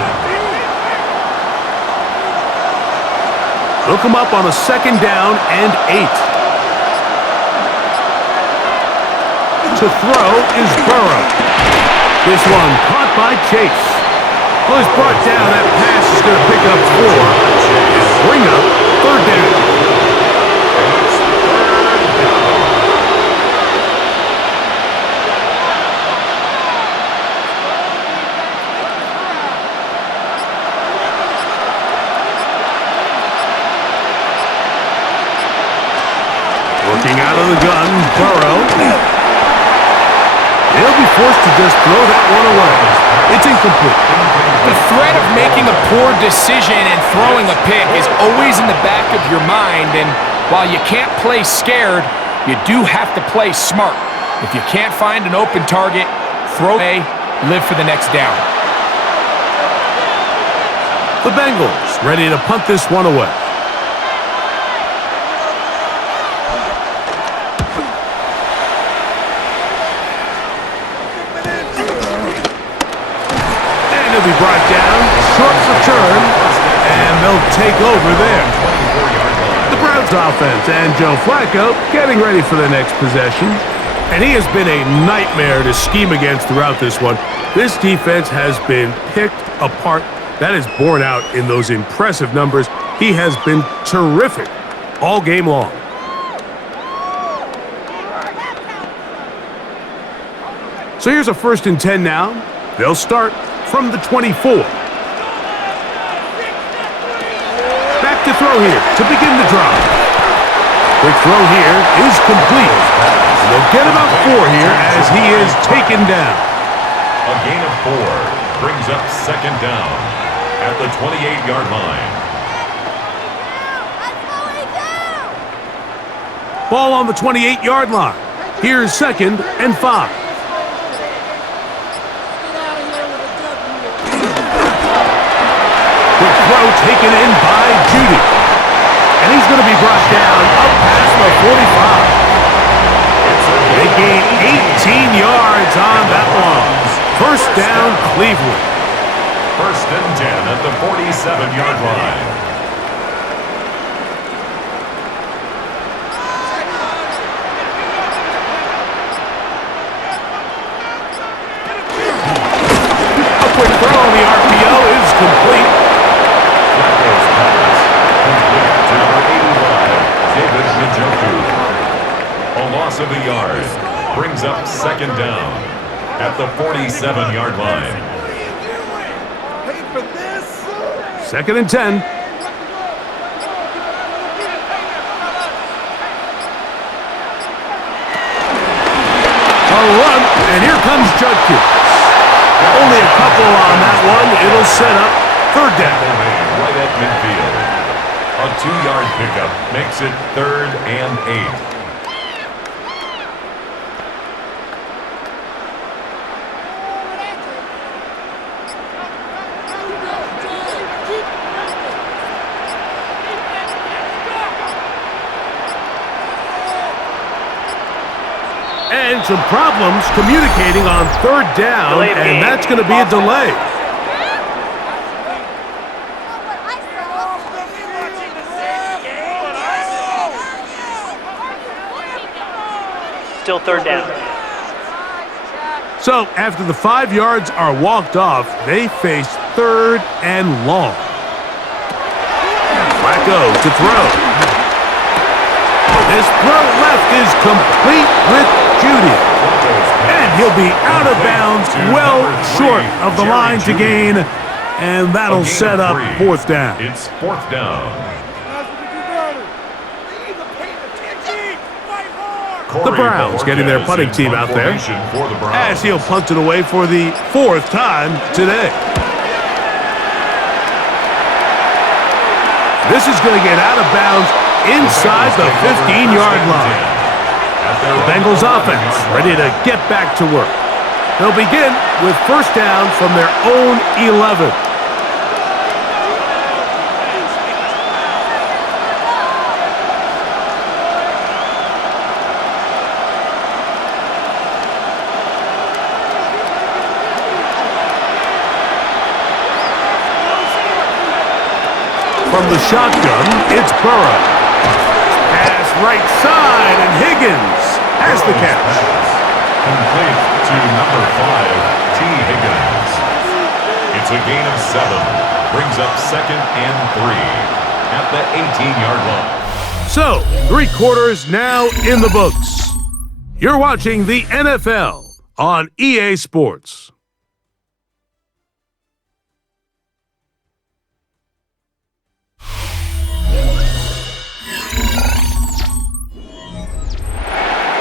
Look him up on a 2nd down and 8. To throw is Burrow. This one caught by Chase. Well, it's brought down. That pass is going to pick up 4 and bring up 3rd down. Working out of the gun, Burrow. He'll be forced to just throw that one away. It's incomplete. The threat of making a poor decision and throwing a pick is always in the back of your mind, and while you can't play scared, you do have to play smart. If you can't find an open target, throw away, live for the next down. The Bengals ready to punt this one away. Be brought down, short return, and they'll take over there. The Browns offense and Joe Flacco getting ready for the next possession. And he has been a nightmare to scheme against throughout this one. This defense has been picked apart. That is borne out in those impressive numbers. He has been terrific all game long. So here's a 1st and 10 now. They'll start from the 24. Back to throw here to begin the drive. Quick throw here is complete. They'll get about 4 here as he is taken down. A A gain of 4 brings up second down at the 28-yard line. Ball on the 28-yard line. Here's 2nd and 5. Quick throw taken in by Judy. And he's going to be brought down up past the 45. They gain 18 yards on that one. First down, Cleveland. 1st and 10 at the 47-yard line. A quick throw on the RPO is complete. Flacco's pass complete to number 85, David Njoku. A loss of a yard brings up second down at the 47-yard line. 2nd and 10. A run, and here comes Judkins. Only a couple on that one. It'll set up 3rd down. Right at midfield. A 2-yard pickup makes it 3rd and 8. And some problems communicating on 3rd down, and that's going to be a delay. Still 3rd down. So after the 5 yards are walked off, they face 3rd and long. Flacco to throw. This throw left is complete with Judy. And he'll be out of bounds, well short of the line to gain. And that'll set up 4th down. It's 4th down. The Browns getting their punting team out there as he'll punt it away for the 4th time today. This is going to get out of bounds inside the 15-yard line. The Bengals offense ready to get back to work. They'll begin with 1st down from their own 11. From the shotgun, it's Burrow. Pass right side, and Higgins has the catch. Complete to number 5, T. Higgins. It's a gain of 7. Brings up 2nd and 3 at the 18-yard line. So, 3 quarters now in the books. You're watching the NFL on EA Sports.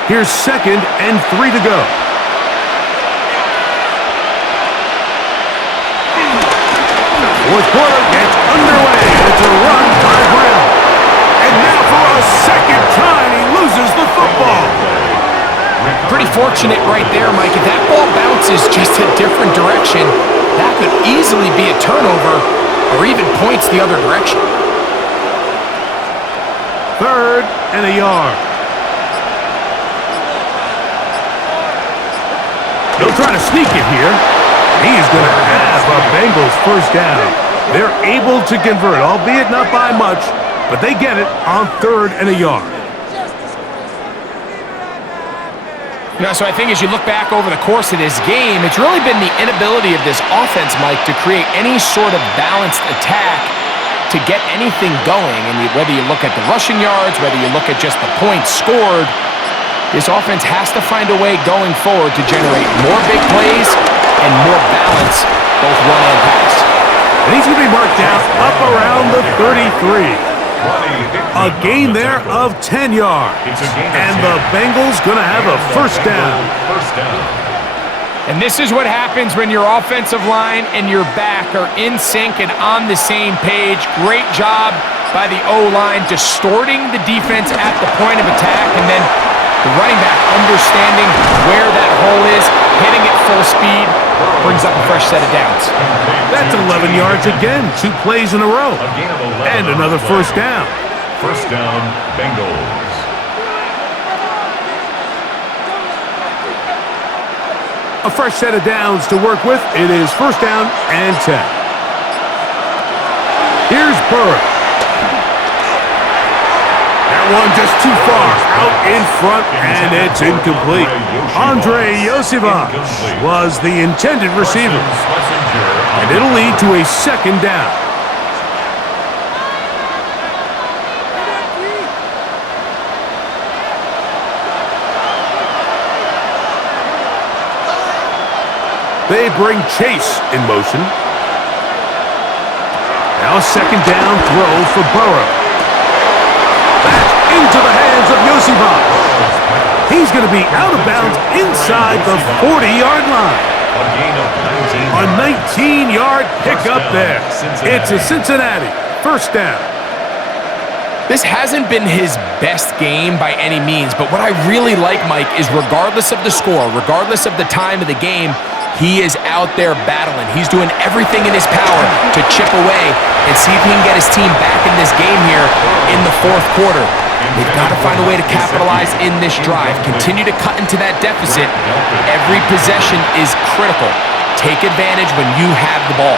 Here's 2nd and 3 to go. Fourth quarter gets underway. It's a run by Brown. And now for a 2nd time, he loses the football. Pretty fortunate right there, Mike. If that ball bounces just a different direction, that could easily be a turnover or even points the other direction. 3rd and a yard. They'll try to sneak it here. He is going to have a Bengals 1st down. They're able to convert, albeit not by much, but they get it on 3rd and a yard. You know, so I think as you look back over the course of this game, it's really been the inability of this offense, Mike, to create any sort of balanced attack to get anything going. And whether you look at the rushing yards, whether you look at just the points scored, this offense has to find a way going forward to generate more big plays and more balance, both run and pass. And he's going to be marked down up around the 33. A gain there of 10 yards. And the Bengals going to have a 1st down. And this is what happens when your offensive line and your back are in sync and on the same page. Great job by the O-line distorting the defense at the point of attack, and then the running back understanding where that hole is, hitting it full speed, brings up a fresh set of downs. That's 11 yards again, 2 plays in a row. And another first down. First down, Bengals. A fresh set of downs to work with. It is first down and 10. Here's Burrow. That one just too far out in front, and it's incomplete. Andre Yosivas was the intended receiver, and it'll lead to a second down. They bring Chase in motion. Now a second down throw for Burrow. Back into the hands of Yosivas. He's going to be out of bounds inside the 40-yard line. A 19-yard pickup there. It's a Cincinnati first down. This hasn't been his best game by any means, but what I really like, Mike, is regardless of the score, regardless of the time of the game, he is out there battling. He's doing everything in his power to chip away and see if he can get his team back in this game here in the fourth quarter. They've got to find a way to capitalize in this drive, continue to cut into that deficit. Every possession is critical. Take advantage when you have the ball.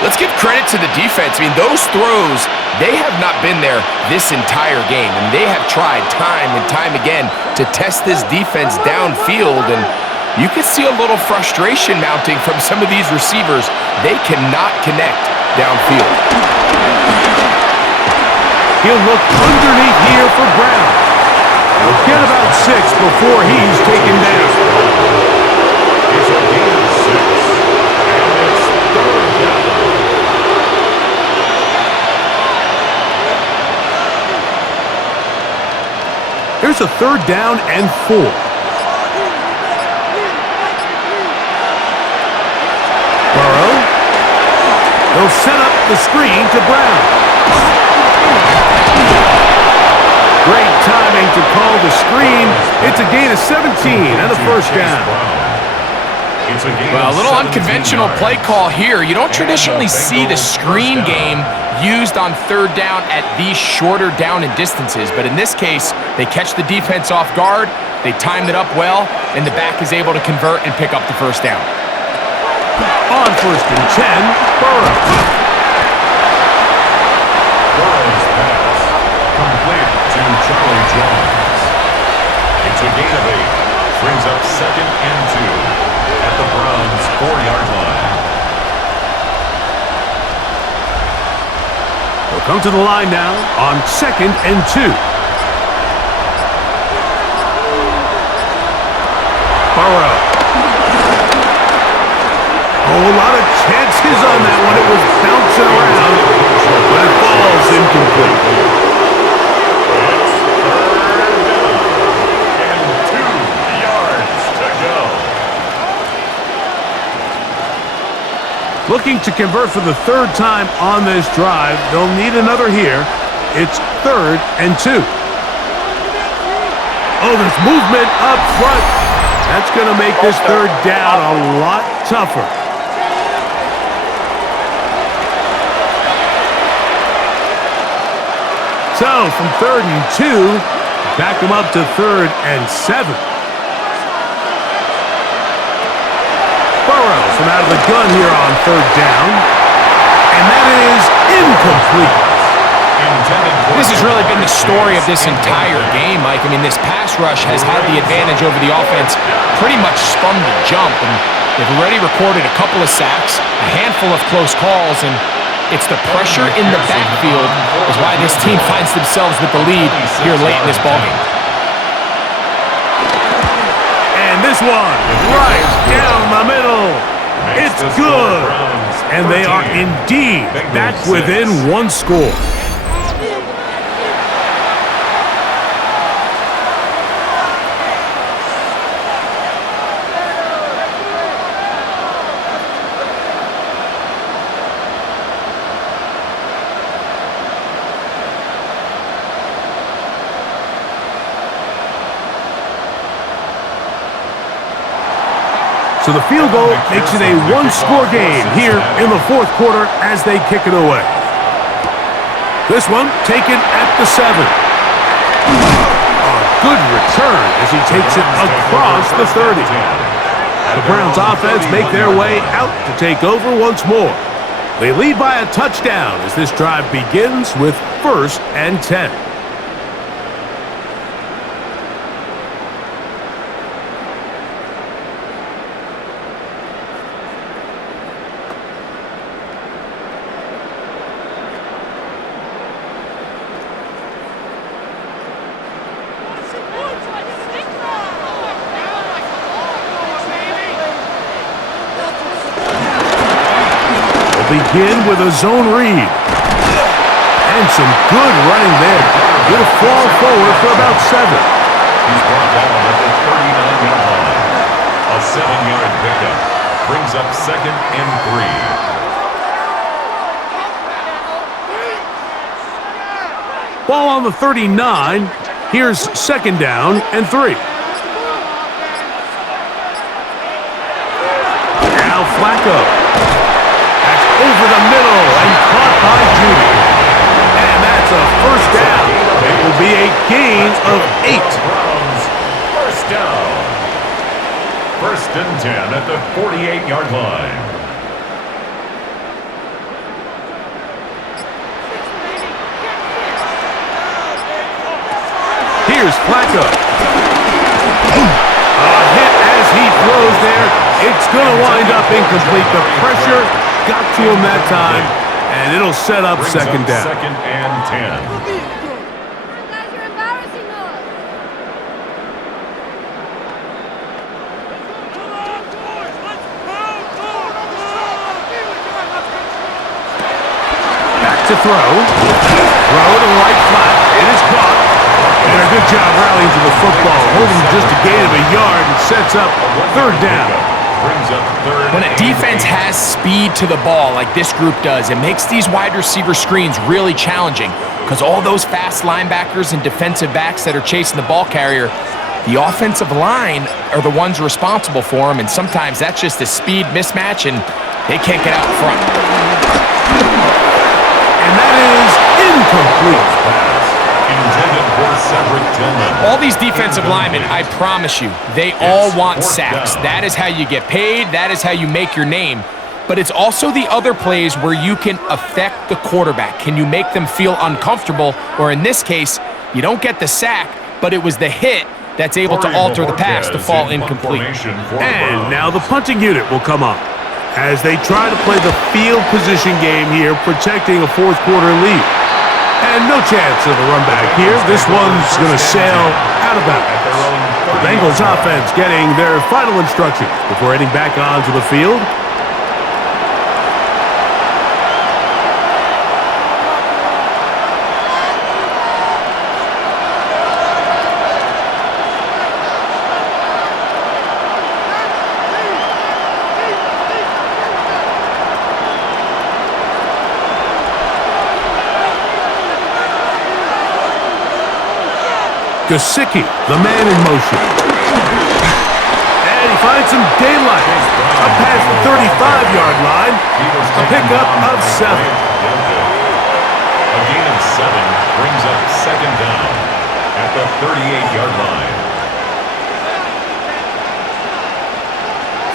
Let's give credit to the defense. I mean, those throws, they have not been there this entire game, and they have tried time and time again to test this defense downfield, and you can see a little frustration mounting from some of these receivers. They cannot connect downfield. He'll look underneath here for Brown. He'll get about 6 before he's taken down. It's a gain of 6, and it's third down. Here's a third down and 4. Burrow. They'll set up the screen to Brown. Great timing to call the screen. It's a gain of 17 and a first down. Well, a little unconventional play call here. You don't traditionally see the screen game used on third down at these shorter down and distances, but in this case, they catch the defense off guard, they timed it up well, and the back is able to convert and pick up the first down. On first and 10, Burrow. Burrow's pass, complete to Charlie Jones. It's a gain of 8, brings up second and 2 at the Browns' 4-yard line. They'll come to the line now on second and 2. Burrow. Oh, a lot of chances on that one. It was bouncing around, but it falls incomplete. It's third down and 2 yards to go. Looking to convert for the third time on this drive. They'll need another here. It's third and 2. Oh, there's movement up front. That's going to make this third down a lot tougher. So, from third and 2, back them up to third and 7. Burrows from out of the gun here on third down. And that is incomplete. This has really been the story of this entire game, Mike. I mean, this pass rush has had the advantage over the offense pretty much from the jump. And they've already recorded a couple of sacks, a handful of close calls, and it's the pressure in the backfield is why this team finds themselves with the lead here late in this ballgame. And this one, right down the middle. It's good. And they are indeed back within one score. So the field goal makes it a one-score game here in the fourth quarter as they kick it away. This one taken at the 7. A good return as he takes it across the 30. The Browns offense make their way out to take over once more. They lead by a touchdown as this drive begins with 1st and 10. Begin with a zone read. And some good running there. He'll fall forward for about 7. He's brought down at the 39-yard line. A 7-yard pickup brings up 2nd and 3. Ball on the 39. Here's 2nd down and 3. Now Flacco. Over the middle and caught by Judy. And that's a 1st down. It will be a gain of 8. Browns, 1st down. 1st and 10 at the 48-yard line. Here's Flacco. A hit as he throws there. It's going to wind up incomplete. The pressure got to him that time, and it'll set up 2nd down. 2nd and 10. Guys, you're embarrassing us. Back to throw. Throw to the right flat. It is caught. And a good job rallying to the football. Holding just a gain of a yard and sets up 3rd down. When a defense has speed to the ball like this group does, it makes these wide receiver screens really challenging because all those fast linebackers and defensive backs that are chasing the ball carrier, the offensive line are the ones responsible for them, and sometimes that's just a speed mismatch, and they can't get out front. And that is incomplete. All these defensive linemen, I promise you, they all want sacks. That is how you get paid. That is how you make your name. But it's also the other plays where you can affect the quarterback. Can you make them feel uncomfortable? Or in this case, you don't get the sack, but it was the hit that's able to alter the pass to fall incomplete. And now the punting unit will come up as they try to play the field position game here, protecting a fourth quarter lead. And no chance of a run back here. This one's going to sail out of bounds. The Bengals offense getting their final instructions before heading back onto the field. Gesicki, the man in motion. And he finds some daylight. Up past the 35-yard line. A pickup of 7. A gain of 7 brings up 2nd down at the 38-yard line.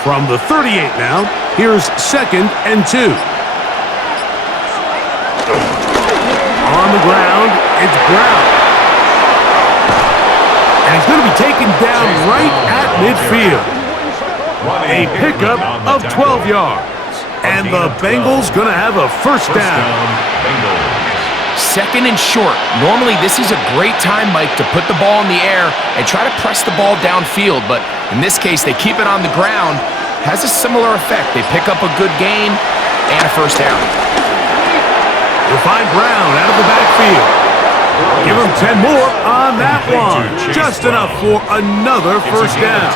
From the 38 now, here's 2nd and 2. On the ground, it's Brown. And he's going to be taken down right at midfield. A pickup of 12 yards. And the Bengals going to have a 1st down. 2nd and short. Normally, this is a great time, Mike, to put the ball in the air and try to press the ball downfield. But in this case, they keep it on the ground. Has a similar effect. They pick up a good gain and a 1st down. You'll find Brown out of the backfield. Give him 10 more on that one. Just enough for another 1st down.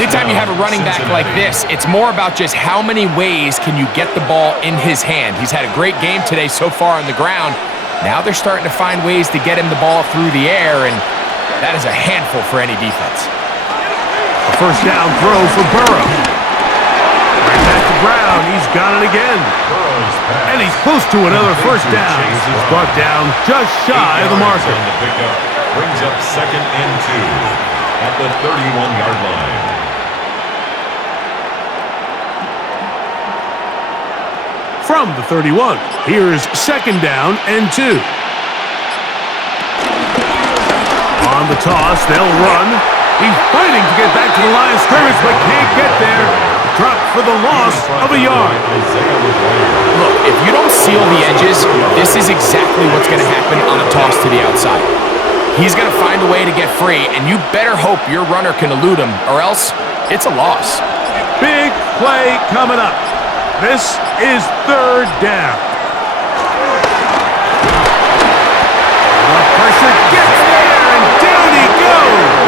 Anytime you have a running back like this, it's more about just how many ways can you get the ball in his hand. He's had a great game today so far on the ground. Now they're starting to find ways to get him the ball through the air, and that is a handful for any defense. A first down throw for Burrow. Right back to Brown. He's got it again. And he's close to another first down. This is brought down just shy of the marker. On the pickup brings up 2nd and 2 at the 31-yard line. From the 31, here's 2nd down and 2. On the toss, they'll run. He's fighting to get back to the line of scrimmage, but can't get there. Drop for the loss of a yard. Look, if you don't seal the edges, this is exactly what's going to happen on a toss to the outside. He's going to find a way to get free, and you better hope your runner can elude him, or else it's a loss. Big play coming up. This is 3rd down. The pressure gets there, and down he goes.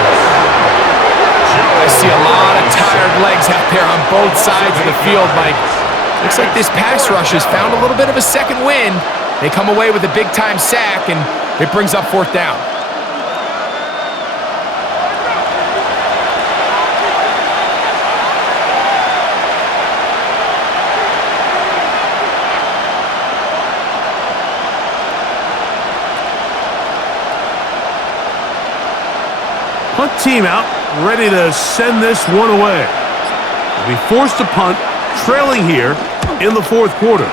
I see a lot of tired legs out there on both sides of the field, Mike. Looks like this pass rush has found a little bit of a second wind. They come away with a big-time sack, and it brings up 4th down. Punt team out, ready to send this one away. They'll be forced to punt, trailing here in the 4th quarter.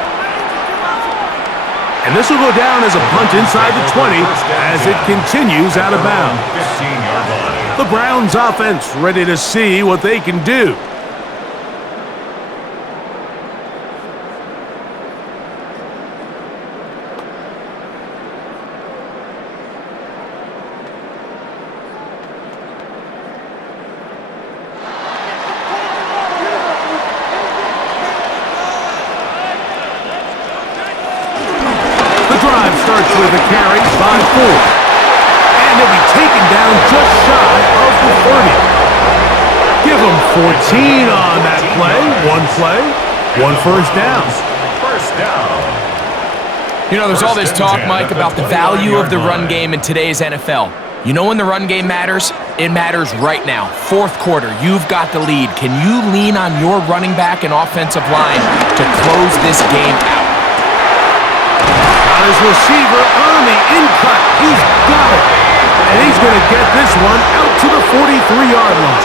And this will go down as a punt inside the 20 as it continues out of bounds. 15-yard line. The Browns offense ready to see what they can do. Starts with a carry by 4. And he'll be taken down just shy of the 30. Give him 14 on that play. One first down. First down. You know, there's all this talk, Mike, about the value of the run game in today's NFL. You know when the run game matters? It matters right now. 4th quarter, you've got the lead. Can you lean on your running back and offensive line to close this game out? His receiver on the in-cut. He's got it. And he's going to get this one out to the 43-yard line.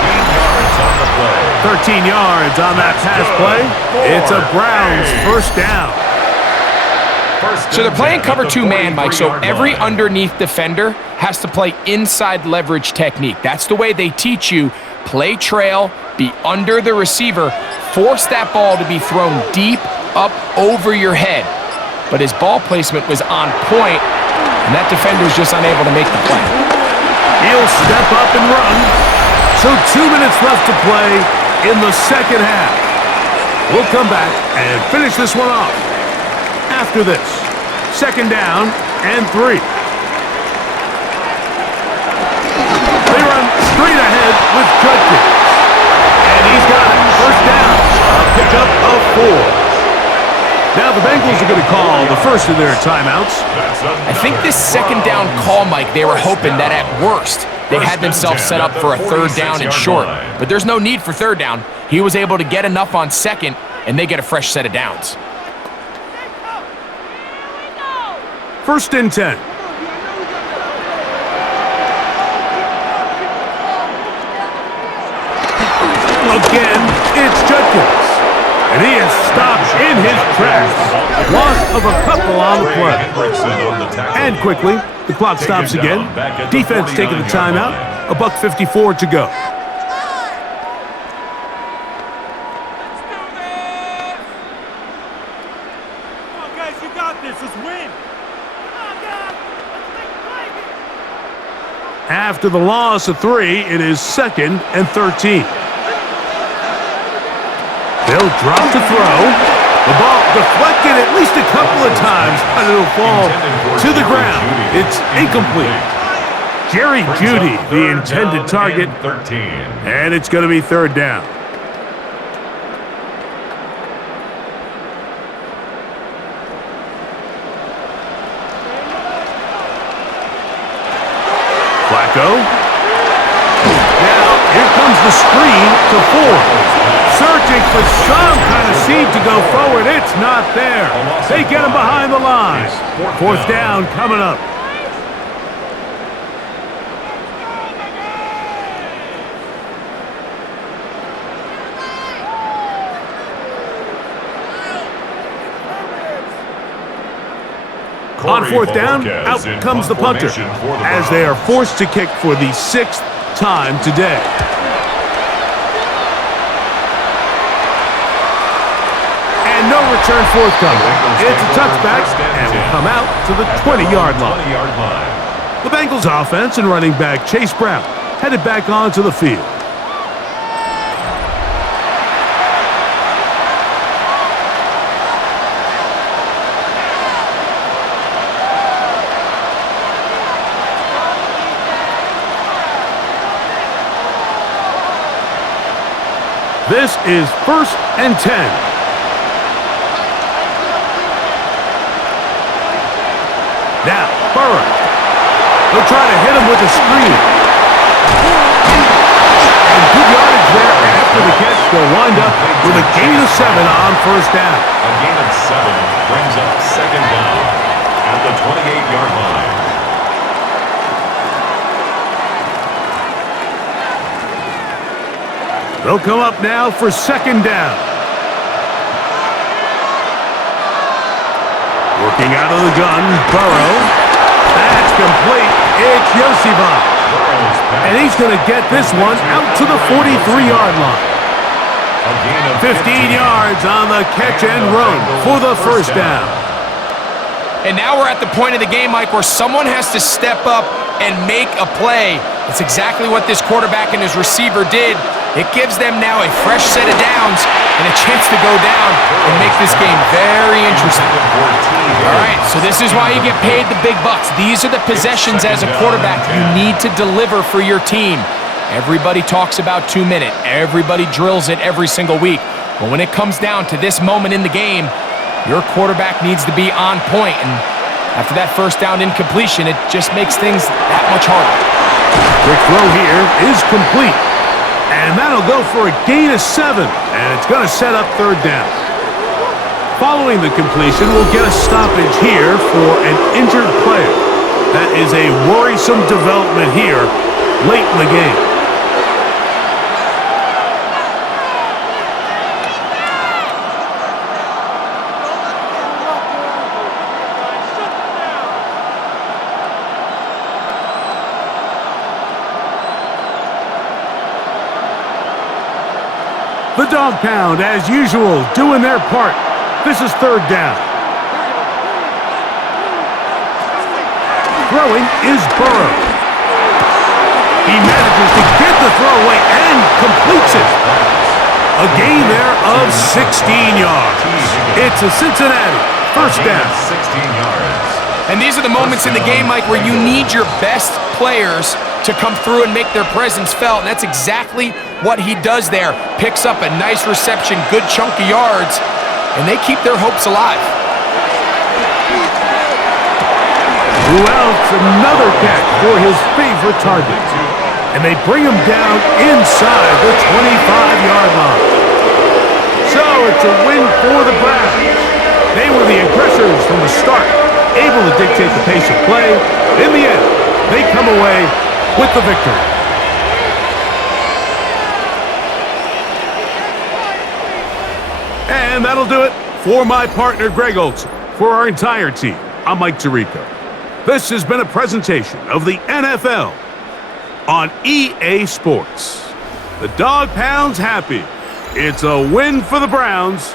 13 yards on that pass play. It's a Browns first down. So they're playing cover 2 man, Mike, so every underneath defender has to play inside leverage technique. That's the way they teach you. Play trail, be under the receiver, force that ball to be thrown deep up over your head. But his ball placement was on point, and that defender's just unable to make the play. He'll step up and run. So 2 minutes left to play in the 2nd half. We'll come back and finish this one off. After this, 2nd down and 3. They run straight ahead with Judkins. And he's got it. First down. A pickup of 4. Now the Bengals are going to call the first of their timeouts. I think this 2nd down call, Mike, they were hoping that at worst they had themselves set up for a 3rd down and short. But there's no need for 3rd down. He was able to get enough on 2nd, and they get a fresh set of downs. 1st and 10. Again, it's Judkins. And he is stopped in his tracks. Loss of a couple on the play. And quickly, the clock stops again. Defense taking the timeout. $1:54 to go. Come on, guys, you got this. Let's win. After the loss of 3, it is 2nd and 13. They'll drop to throw. The ball deflected at least a couple of times, but it'll fall to the ground. It's incomplete. Jerry Jeudy, the intended target, and it's going to be 3rd down. Flacco. Now, here comes the screen to Ford. Searching for some kind of seed to go forward. It's not there. They get him behind the line. Fourth down coming up. On fourth down, out comes the punter as they are forced to kick for the 6th time today. And no return forthcoming. It's a touchback and will come out to the 20-yard line. The Bengals offense and running back Chase Brown headed back onto the field. This is 1st and 10. Now, Burrow. They'll try to hit him with a screen. And good yardage there after the catch. They'll wind up with a gain of 7 on first down. A gain of 7 brings up 2nd down at the 28-yard line. They'll come up now for 2nd down. Working out of the gun, Burrow. That's complete. It's Yosibon. And he's going to get this one out to the 43-yard line. 15 yards on the catch and run for the first down. And now we're at the point of the game, Mike, where someone has to step up and make a play. That's exactly what this quarterback and his receiver did. It gives them now a fresh set of downs and a chance to go down and make this game very interesting. All right, so this is why you get paid the big bucks. These are the possessions as a quarterback you need to deliver for your team. Everybody talks about 2-minute. Everybody drills it every single week. But when it comes down to this moment in the game, your quarterback needs to be on point. And after that first down incompletion, it just makes things that much harder. Quick throw here is complete. And that'll go for a gain of 7. And it's going to set up 3rd down. Following the completion, we'll get a stoppage here for an injured player. That is a worrisome development here late in the game. The Dog Pound, as usual, doing their part. This is 3rd down. Throwing is Burrow. He manages to get the throw away and completes it. A gain there of 16 yards. It's a Cincinnati first down. 16 yards. And these are the moments in the game, Mike, where you need your best players to come through and make their presence felt. And that's exactly what he does there. Picks up a nice reception, good chunk of yards, and they keep their hopes alive. Who else? Another catch for his favorite target. And they bring him down inside the 25-yard line. So it's a win for the Browns. They were the aggressors from the start, able to dictate the pace of play. In the end, they come away with the victory. And that'll do it for my partner, Greg Olson. For our entire team, I'm Mike Tirico. This has been a presentation of the NFL on EA Sports. The Dog Pound's happy. It's a win for the Browns.